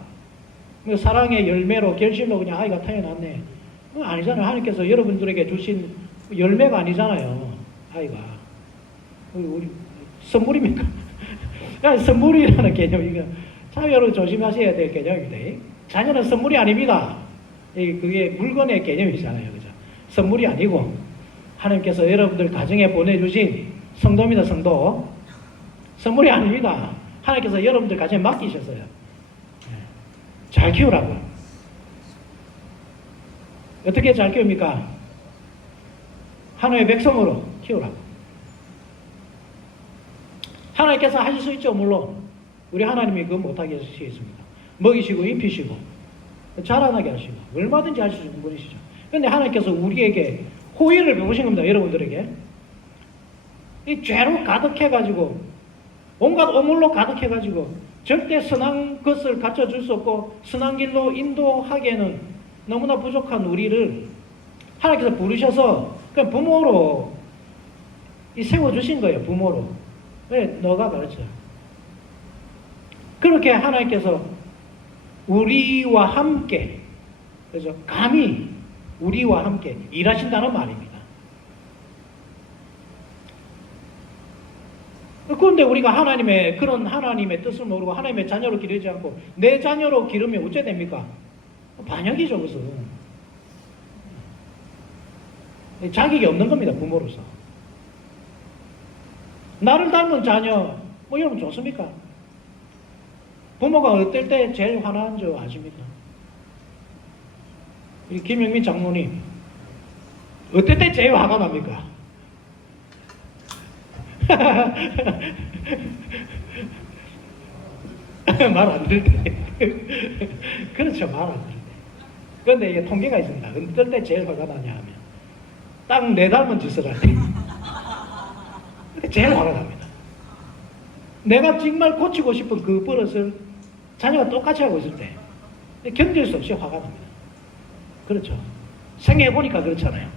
사랑의 열매로 결실로 그냥 아이가 태어났네. 그거 아니잖아요. 하나님께서 여러분들에게 주신 열매가 아니잖아요. 아이가. 우리 선물입니까? 선물이라는 개념이 참 여러분 조심하셔야 될 개념입니다. 자녀는 선물이 아닙니다. 그게 물건의 개념이잖아요. 그죠? 선물이 아니고 하나님께서 여러분들 가정에 보내주신 성도입니다. 성도. 선물이 아닙니다. 하나님께서 여러분들 가정에 맡기셨어요. 잘 키우라고. 어떻게 잘 키웁니까? 하나님의 백성으로 키우라고. 하나님께서 하실 수 있죠. 물론 우리 하나님이 그거 못하게 하시겠습니다. 먹이시고 입히시고 자라나게 하시고 얼마든지 하실 수 있는 분이시죠. 그런데 하나님께서 우리에게 호의를 베푸신 겁니다. 여러분들에게. 이 죄로 가득해가지고 온갖 오물로 가득해가지고 절대 선한 것을 갖춰줄 수 없고 선한 길로 인도하기에는 너무나 부족한 우리를 하나님께서 부르셔서 그냥 부모로 세워주신 거예요. 부모로. 왜? 너가 가르쳐. 그렇게 하나님께서 우리와 함께 그래서 감히 우리와 함께 일하신다는 말입니다. 그런데 우리가 그런 하나님의 뜻을 모르고 하나님의 자녀로 기르지 않고 내 자녀로 기르면 어째 됩니까? 반역이죠. 그것은. 자격이 없는 겁니다. 부모로서. 나를 닮은 자녀 여러분 좋습니까? 부모가 어떨 때 제일 화나는 줄 아십니까? 우리 김영민 장로님 어떨 때 제일 화가 납니까? 말 안 들을 때. 그렇죠. 말 안 들을 때. 그런데 이게 통계가 있습니다. 어떨 때 제일 화가 나냐 하면 딱 내 닮은 짓을 할 때. 제일 화가 납니다. 내가 정말 고치고 싶은 그 버릇을 자녀가 똑같이 하고 있을 때 견딜 수 없이 화가 납니다. 그렇죠. 생각해보니까 그렇잖아요.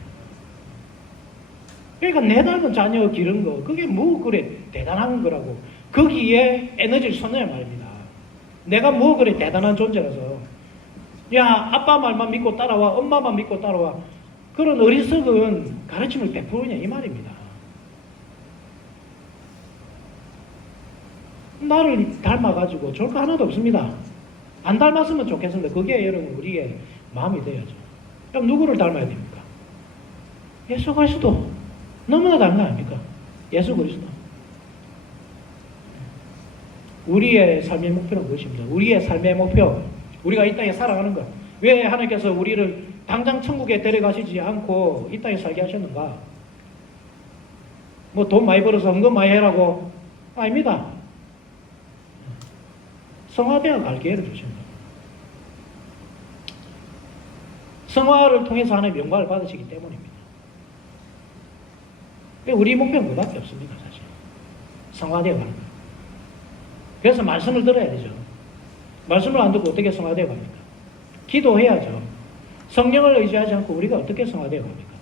그러니까 내 닮은 자녀 기른 거 그게 뭐 그래 대단한 거라고 거기에 에너지를 쏟느냐 말입니다. 내가 뭐 그래 대단한 존재라서 야 아빠 말만 믿고 따라와 엄마만 믿고 따라와 그런 어리석은 가르침을 베푸느냐 이 말입니다. 나를 닮아가지고 좋을 거 하나도 없습니다. 안 닮았으면 좋겠습니다. 그게 여러분 우리의 마음이 되어야죠. 그럼 누구를 닮아야 됩니까? 예수 그리스도 너무나 닮은 거 아닙니까? 예수 그리스도. 우리의 삶의 목표는 무엇입니다? 우리의 삶의 목표 우리가 이 땅에 살아가는 것. 왜 하나님께서 우리를 당장 천국에 데려가시지 않고 이 땅에 살게 하셨는가? 뭐 돈 많이 벌어서 헌금 많이 해라고? 아닙니다. 성화되어 갈 기회를 주십니다. 성화를 통해서 하나님의 영광을 받으시기 때문입니다. 우리 목표는 그밖에 없습니다, 사실. 성화되어 가는 것. 그래서 말씀을 들어야 되죠. 말씀을 안 듣고 어떻게 성화되어 갑니까? 기도해야죠. 성령을 의지하지 않고 우리가 어떻게 성화되어 갑니까?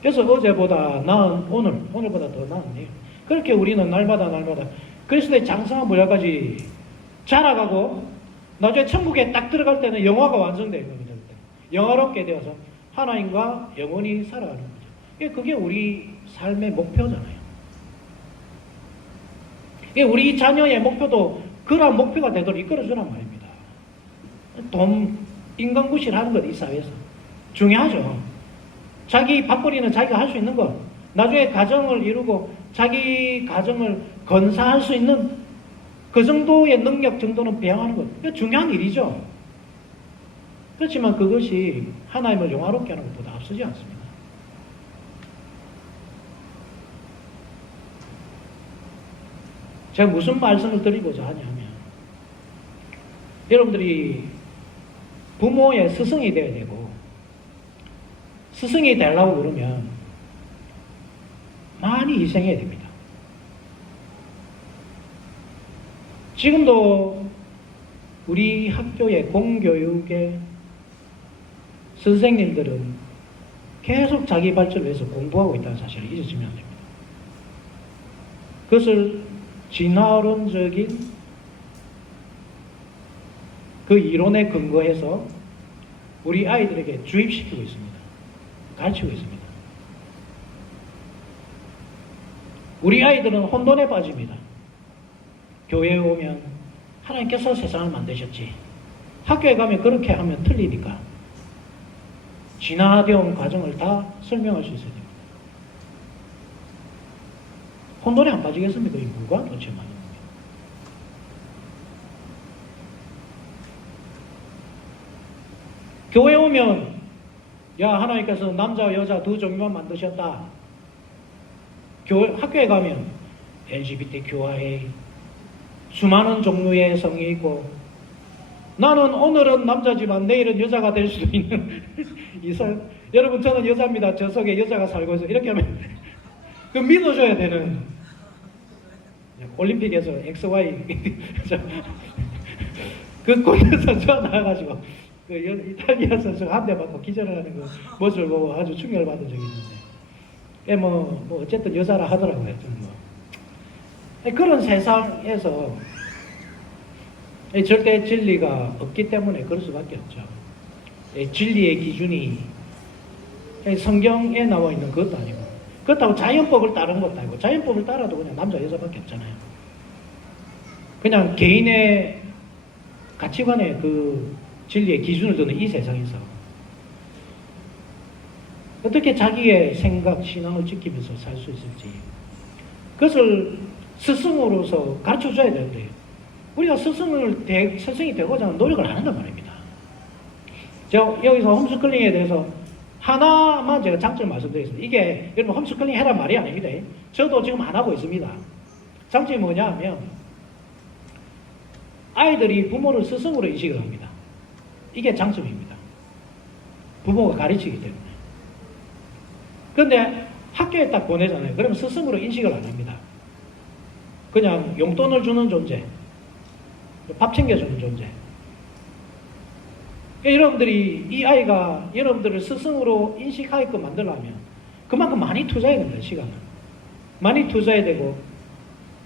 그래서 어제보다 나은 오늘보다 더 나은데요. 그렇게 우리는 날마다 그리스도의 장성한 모양까지 자라가고 나중에 천국에 딱 들어갈 때는 영화가 완성되는 겁니다. 영화롭게 되어서 하나님과 영원히 살아가는 거죠. 그게 우리 삶의 목표잖아요. 우리 자녀의 목표도 그러한 목표가 되도록 이끌어주란 말입니다. 인간구실하는 것, 이 사회에서. 중요하죠. 자기 밥벌이는 자기가 할 수 있는 것, 나중에 가정을 이루고 자기 가정을 건사할 수 있는 그 정도의 능력 정도는 배양하는 것. 이거 중요한 일이죠. 그렇지만 그것이 하나님을 영화롭게 하는 것보다 앞서지 않습니다. 제가 무슨 말씀을 드리고자 하냐면, 여러분들이 부모의 스승이 되어야 되고, 스승이 되려고 그러면 많이 희생해야 됩니다. 지금도 우리 학교의 공교육의 선생님들은 계속 자기 발전을 위해서 공부하고 있다는 사실을 잊어지면 안 됩니다. 그것을 진화론적인 그 이론에 근거해서 우리 아이들에게 주입시키고 있습니다. 가르치고 있습니다. 우리 아이들은 혼돈에 빠집니다. 교회에 오면 하나님께서 세상을 만드셨지. 학교에 가면 그렇게 하면 틀리니까. 진화되어온 과정을 다 설명할 수 있어야 됩니다. 혼돈에 안 빠지겠습니까? 이 무관도체 많은 겁니다. 교회에 오면 야, 하나님께서 남자와 여자 두 종류만 만드셨다. 학교에 가면 LGBTQIA 수많은 종류의 성이 있고, 나는 오늘은 남자지만 내일은 여자가 될 수도 있는 여러분, 저는 여자입니다. 저 속에 여자가 살고 있어요. 이렇게 하면 그 믿어줘야 되는, 올림픽에서 XY 그 골대 선수가 나와가지고 그 이탈리아 선수가 한 대 맞고 기절하는 그 모습을 보고 아주 충격을 받은 적이 있는데, 뭐 어쨌든 여자라 하더라고요. 그런 세상에서 절대 진리가 없기 때문에 그럴 수밖에 없죠. 진리의 기준이 성경에 나와 있는 것도 아니고, 그렇다고 자연법을 따르는 것도 아니고, 자연법을 따라도 그냥 남자 여자밖에 없잖아요. 그냥 개인의 가치관의 그 진리의 기준을 두는 이 세상에서 어떻게 자기의 생각, 신앙을 지키면서 살 수 있을지, 그것을 스승으로서 가르쳐줘야 되는데, 우리가 스승이 되고자 하는 노력을 안 한단 말입니다. 제가 여기서 홈스쿨링에 대해서 하나만 제가 장점을 말씀드리겠습니다. 이게 여러분 홈스쿨링 해란 말이 아닙니다. 저도 지금 안 하고 있습니다. 장점이 뭐냐 하면, 아이들이 부모를 스승으로 인식을 합니다. 이게 장점입니다. 부모가 가르치기 때문에. 그런데 학교에 딱 보내잖아요. 그러면 스승으로 인식을 안 합니다. 그냥 용돈을 주는 존재, 밥 챙겨주는 존재. 여러분들이 이 아이가 여러분들을 스승으로 인식하게끔 만들려면 그만큼 많이 투자해야 됩니다. 시간을 많이 투자해야 되고,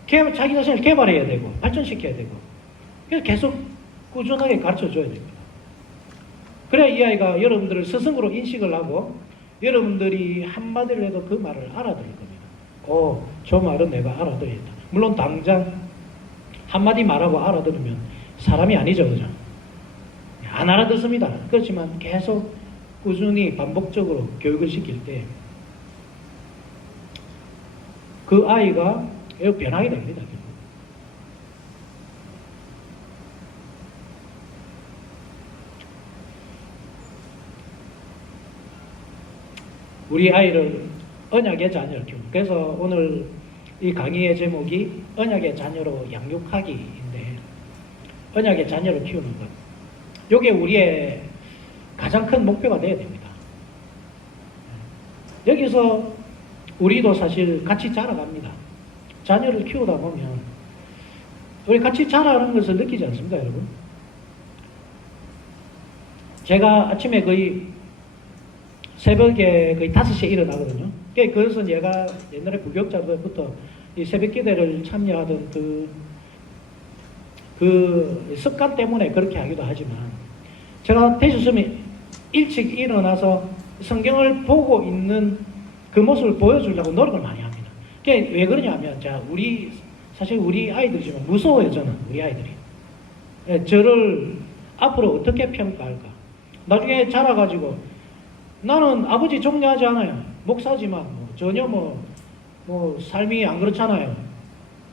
자기 자신을 개발해야 되고 발전시켜야 되고, 그래서 계속 꾸준하게 가르쳐줘야 됩니다. 그래야 이 아이가 여러분들을 스승으로 인식을 하고 여러분들이 한마디를 해도 그 말을 알아들을 겁니다. 저 말은 내가 알아들었다. 물론 당장 한마디 말하고 알아들으면 사람이 아니죠, 그죠? 안 알아듣습니다. 그렇지만 계속 꾸준히 반복적으로 교육을 시킬 때 그 아이가 변하게 됩니다. 우리 아이를 언약의 자녀를 키우는. 그래서 오늘 이 강의의 제목이 언약의 자녀로 양육하기인데, 언약의 자녀를 키우는 것. 이게 우리의 가장 큰 목표가 되어야 됩니다. 여기서 우리도 사실 같이 자라갑니다. 자녀를 키우다 보면 우리 같이 자라는 것을 느끼지 않습니까, 여러분? 제가 아침에 거의 새벽에 거의 5시에 일어나거든요. 그것은 얘가 옛날에 부교육자부터 이 새벽 기도를 참여하던 그 습관 때문에 그렇게 하기도 하지만, 제가 되셨으면 일찍 일어나서 성경을 보고 있는 그 모습을 보여주려고 노력을 많이 합니다. 왜 그러냐면, 사실 우리 아이들이지만 무서워요, 저는. 우리 아이들이. 저를 앞으로 어떻게 평가할까? 나중에 자라가지고, 나는 아버지 종려하지 않아요. 목사지만, 전혀 삶이 안 그렇잖아요.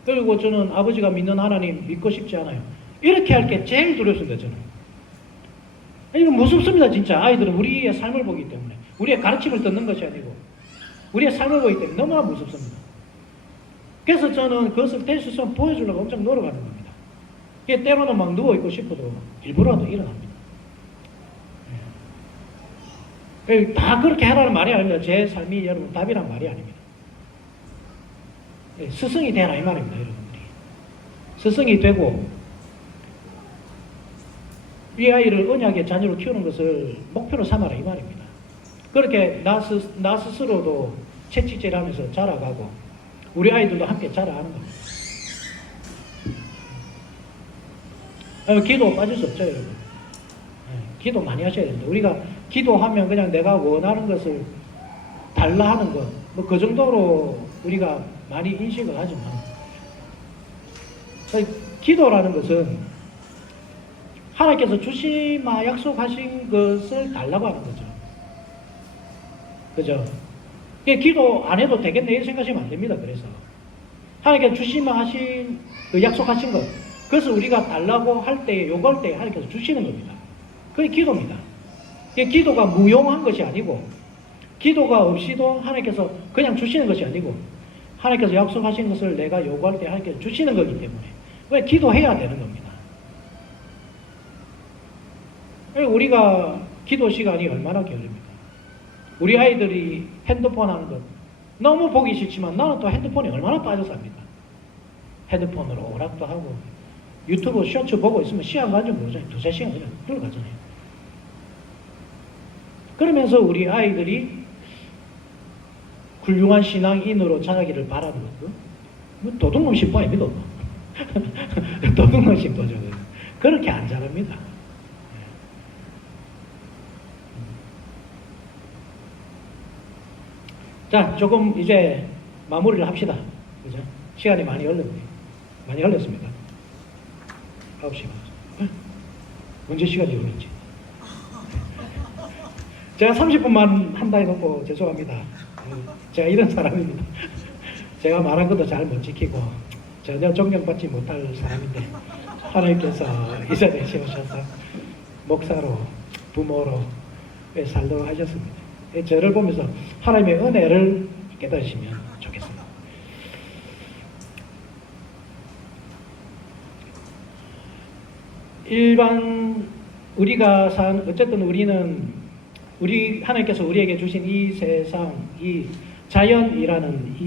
그리고 저는 아버지가 믿는 하나님 믿고 싶지 않아요. 이렇게 할 게 제일 두렵습니다, 저는. 이거 무섭습니다, 진짜. 아이들은 우리의 삶을 보기 때문에. 우리의 가르침을 듣는 것이 아니고, 우리의 삶을 보기 때문에 너무나 무섭습니다. 그래서 저는 그것을 될 수 있으면 보여주려고 엄청 노력하는 겁니다. 때로는 막 누워있고 싶어도 일부러라도 일어납니다. 다 그렇게 하라는 말이 아닙니다. 제 삶이 여러분 답이란 말이 아닙니다. 스승이 되라 이 말입니다, 여러분들이. 스승이 되고 이 아이를 언약의 자녀로 키우는 것을 목표로 삼아라 이 말입니다. 그렇게 나 스스로도 채찍질하면서 자라가고 우리 아이들도 함께 자라하는 겁니다. 기도 빠질 수 없죠, 여러분. 기도 많이 하셔야 됩니다. 우리가 기도하면 그냥 내가 원하는 것을 달라 하는 것, 그 정도로 우리가 많이 인식을 하지만, 기도라는 것은 하나님께서 주시마 약속하신 것을 달라고 하는 거죠. 그죠? 기도 안 해도 되겠네 이렇게 생각하시면 안 됩니다. 그래서 하나님께서 주시마 하신 그 약속하신 것, 그것을 우리가 달라고 할 때, 요구할 때 하나님께서 주시는 겁니다. 그게 기도입니다. 기도가 무용한 것이 아니고, 기도가 없이도 하나님께서 그냥 주시는 것이 아니고, 하나님께서 약속하신 것을 내가 요구할 때 하나님께서 주시는 거기 때문에 왜 기도해야 되는 겁니다. 우리가 기도 시간이 얼마나 게으릅니까? 우리 아이들이 핸드폰 하는 것 너무 보기 싫지만 나는 또 핸드폰에 얼마나 빠져서 합니까? 핸드폰으로 오락도 하고 유튜브 쇼츠 보고 있으면 시간 가는 줄 모르잖아요. 2-3시간 그냥 흘러가잖아요. 그러면서 우리 아이들이 훌륭한 신앙인으로 자라기를 바라는 것도 도둑놈 신부 아닙니다. 도둑놈 신부죠. 그렇게 안 자랍니다. 자, 조금 이제 마무리를 합시다. 그죠? 시간이 많이 흘렀습니다. 9시간. 언제 시간이 흘렀지? 제가 30분만 한다 해놓고 죄송합니다. 제가 이런 사람입니다. 제가 말한 것도 잘 못 지키고 전혀 존경받지 못할 사람인데 하나님께서 이 자리에 세우셔서 목사로, 부모로 살도록 하셨습니다. 저를 보면서 하나님의 은혜를 깨달으시면 좋겠습니다. 일반 우리가 어쨌든 하나님께서 우리에게 주신 이 세상, 이 자연이라는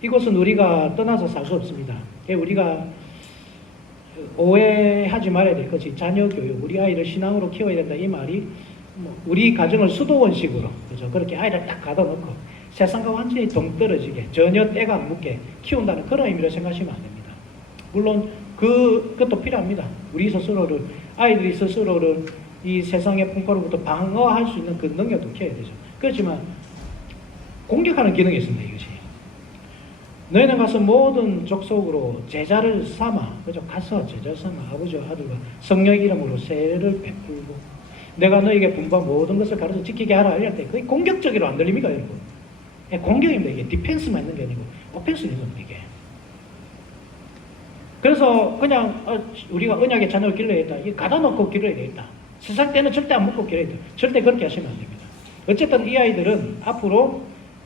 이곳은 우리가 떠나서 살 수 없습니다. 우리가 오해하지 말아야 될 것이 자녀 교육, 우리 아이를 신앙으로 키워야 된다 이 말이 우리 가정을 수도원식으로, 그죠? 그렇게 아이를 딱 가둬 놓고 세상과 완전히 동떨어지게 전혀 때가 안 묻게 키운다는 그런 의미로 생각하시면 안 됩니다. 물론 그것도 필요합니다. 아이들이 스스로를 이 세상의 풍파로부터 방어할 수 있는 그 능력도 키워야 되죠. 그렇지만 공격하는 기능이 있습니다. 이것이 너희는 가서 모든 족속으로 제자를 삼아, 그죠? 가서 제자 삼아 아버지와 아들과 성령 이름으로 세례를 베풀고 내가 너에게 분부한 모든 것을 가르쳐 지키게 하라 이럴 때 그게 공격적으로 안 들립니까, 여러분? 공격입니다. 이게 디펜스만 있는 게 아니고 오펜스 있는 겁니다. 이게. 그래서 그냥 우리가 언약의 자녀를 길러야겠다. 가다 놓고 길러야 되겠다. 세상 때는 절대 안 먹고 길러야 돼. 절대 그렇게 하시면 안 됩니다. 어쨌든 이 아이들은 앞으로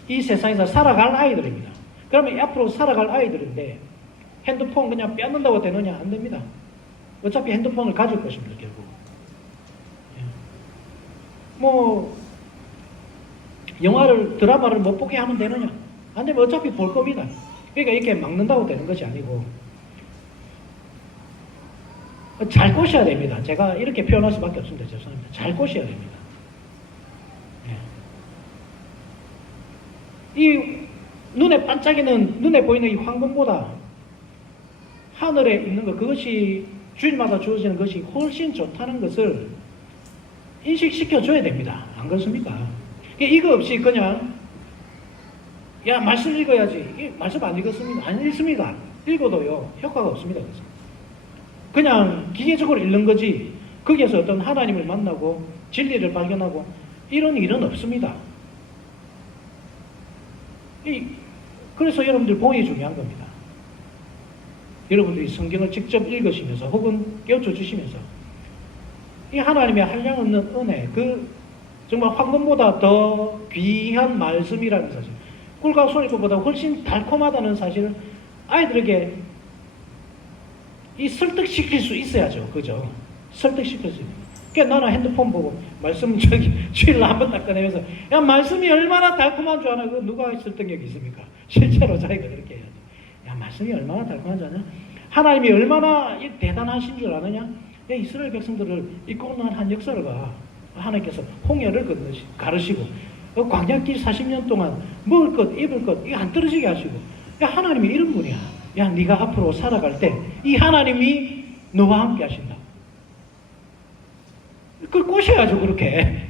이 세상에서 살아갈 아이들입니다. 그러면 앞으로 살아갈 아이들인데 핸드폰 그냥 뺏는다고 되느냐? 안 됩니다. 어차피 핸드폰을 가질 것입니다, 결국. 뭐 영화를, 드라마를 못 보게 하면 되느냐? 안 되면 어차피 볼 겁니다. 그러니까 이렇게 막는다고 되는 것이 아니고 잘 꼬셔야 됩니다. 제가 이렇게 표현할 수밖에 없습니다. 죄송합니다. 잘 꼬셔야 됩니다. 이 눈에 반짝이는, 눈에 보이는 이 황금보다 하늘에 있는 것, 그것이 주일마다 주어지는 것이 훨씬 좋다는 것을 인식시켜줘야 됩니다. 안 그렇습니까? 이거 없이 그냥 야 말씀 읽어야지. 말씀 안 읽었습니다. 안 읽습니다. 읽어도요 효과가 없습니다. 그냥 기계적으로 읽는 거지 거기에서 어떤 하나님을 만나고 진리를 발견하고 이런 일은 없습니다. 그래서 여러분들 본이 중요한 겁니다. 여러분들이 성경을 직접 읽으시면서 혹은 깨우쳐 주시면서 이 하나님의 한량없는 은혜, 그 정말 황금보다 더 귀한 말씀이라는 사실, 꿀과 소리보다 훨씬 달콤하다는 사실을 아이들에게 이 설득시킬 수 있어야죠. 그죠? 설득시킬 수 있는. 그러니까 나는 핸드폰 보고 말씀 주일날 한번 딱 꺼내면서 야 말씀이 얼마나 달콤한 줄 아나? 그 누가 설득력이 있습니까? 실제로 자기가 그렇게 해야지. 야 말씀이 얼마나 달콤한 줄 아냐? 하나님이 얼마나 대단하신 줄 아느냐? 야, 이스라엘 백성들을 이끌어낸 한 역사가 하나님께서 홍해를 가르시고 광야길 40년 동안 먹을 것 입을 것 이거 안 떨어지게 하시고 야 하나님이 이런 분이야. 야 네가 앞으로 살아갈 때 이 하나님이 너와 함께 하신다. 그걸 꼬셔야죠 그렇게.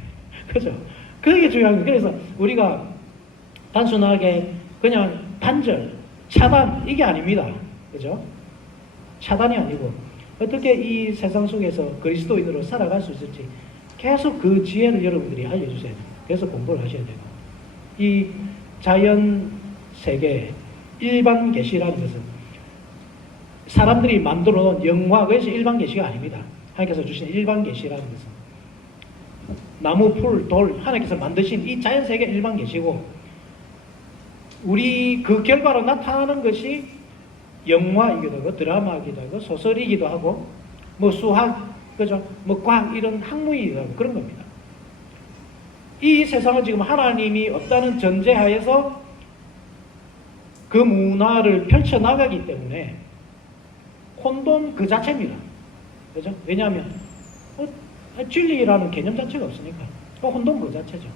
그죠? 그게 중요한 거예요. 그래서 우리가 단순하게 그냥 단절, 차단 이게 아닙니다. 그죠? 차단이 아니고 어떻게 이 세상 속에서 그리스도인으로 살아갈 수 있을지 계속 그 지혜를 여러분들이 알려주셔야 돼요. 그래서 공부를 하셔야 되고 이 자연 세계 일반 계시라는 것은 사람들이 만들어 놓은 영화, 그것이 일반 계시가 아닙니다. 하나님께서 주신 일반 계시라는 것은 나무, 풀, 돌 하나님께서 만드신 이 자연 세계 일반 계시고 우리 그 결과로 나타나는 것이 영화이기도 하고 드라마이기도 하고 소설이기도 하고 뭐 수학, 그죠? 뭐 과학 이런 학문이기도 하고 그런 겁니다. 이 세상은 지금 하나님이 없다는 전제하에서 그 문화를 펼쳐나가기 때문에 혼돈 그 자체입니다. 그죠? 왜냐하면 진리라는 개념 자체가 없으니까 혼돈 그 자체죠.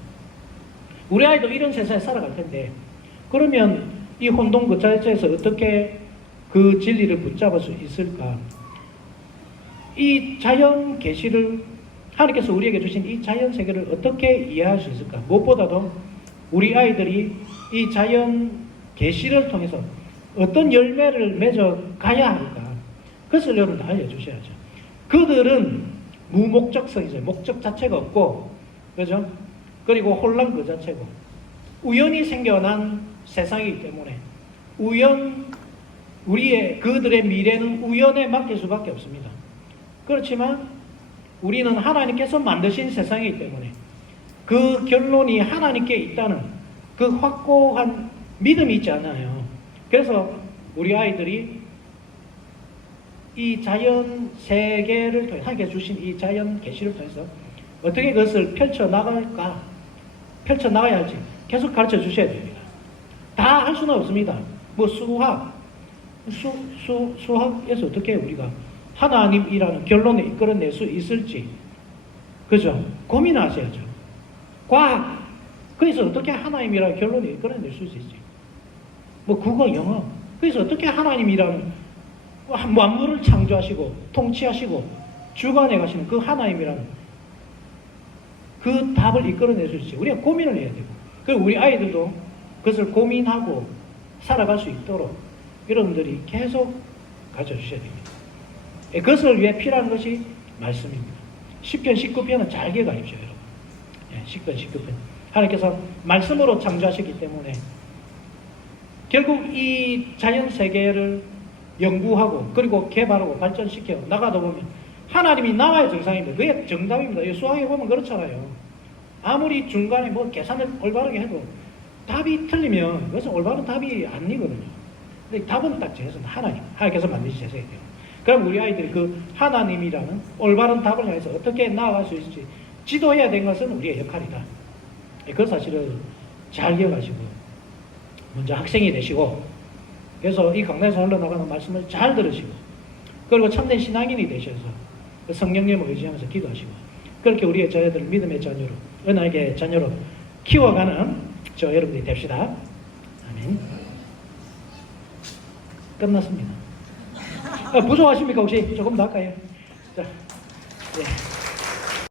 우리 아이도 이런 세상에 살아갈 텐데 그러면 이 혼돈 그 자체에서 어떻게 그 진리를 붙잡을 수 있을까? 이 자연 계시를 하나님께서 우리에게 주신 이 자연 세계를 어떻게 이해할 수 있을까? 무엇보다도 우리 아이들이 이 자연 계시를 통해서 어떤 열매를 맺어 가야 할까? 그것을 여러분 알려주셔야죠. 그들은 무목적성이죠. 목적 자체가 없고, 그죠? 그리고 혼란 그 자체고, 우연히 생겨난 세상이기 때문에 그들의 미래는 우연에 맡길 수밖에 없습니다. 그렇지만 우리는 하나님께서 만드신 세상이기 때문에 그 결론이 하나님께 있다는 그 확고한 믿음이 있지 않아요. 그래서 우리 아이들이 이 자연 세계를 통해 하나님께서 주신 이 자연 계시를 통해서 어떻게 그것을 펼쳐나가야 할지 계속 가르쳐 주셔야 됩니다. 다 할 수는 없습니다. 뭐 수학에서 어떻게 우리가 하나님이라는 결론을 이끌어낼 수 있을지, 그죠? 고민하셔야죠. 과학, 그래서 어떻게 하나님이라는 결론을 이끌어낼 수 있을지, 뭐 국어, 영어, 그래서 어떻게 하나님이라는 만물을 창조하시고 통치하시고 주관해 가시는 그 하나님이라는 그 답을 이끌어낼 수 있을지 우리가 고민을 해야 되고, 그리고 우리 아이들도 그것을 고민하고 살아갈 수 있도록 여러분들이 계속 가르쳐 주셔야 됩니다. 그것을 위해 필요한 것이 말씀입니다. 10편, 19편은 잘 기억하십시오, 여러분. 10편, 19편. 하나님께서 말씀으로 창조하셨기 때문에 결국 이 자연 세계를 연구하고 그리고 개발하고 발전시켜 나가다 보면 하나님이 나와야 정상입니다. 그게 정답입니다. 수학에 보면 그렇잖아요. 아무리 중간에 뭐 계산을 올바르게 해도 답이 틀리면 그것은 올바른 답이 아니거든요. 근데 답은 딱 정해서 하나님께서 만드신 세상이에요. 그럼 우리 아이들이 그 하나님이라는 올바른 답을 향해서 어떻게 나아갈 수 있을지 지도해야 된 것은 우리의 역할이다. 그 사실을 잘 기억하시고 먼저 학생이 되시고 그래서 이 강단에서 흘러나가는 말씀을 잘 들으시고 그리고 참된 신앙인이 되셔서 성령님을 의지하면서 기도하시고 그렇게 우리의 자녀들을 믿음의 자녀로 은혜의 자녀로 키워가는 저 여러분들이 됩시다. 아멘. 끝났습니다. 부족하십니까? 혹시 조금 더 할까요? 자, 예.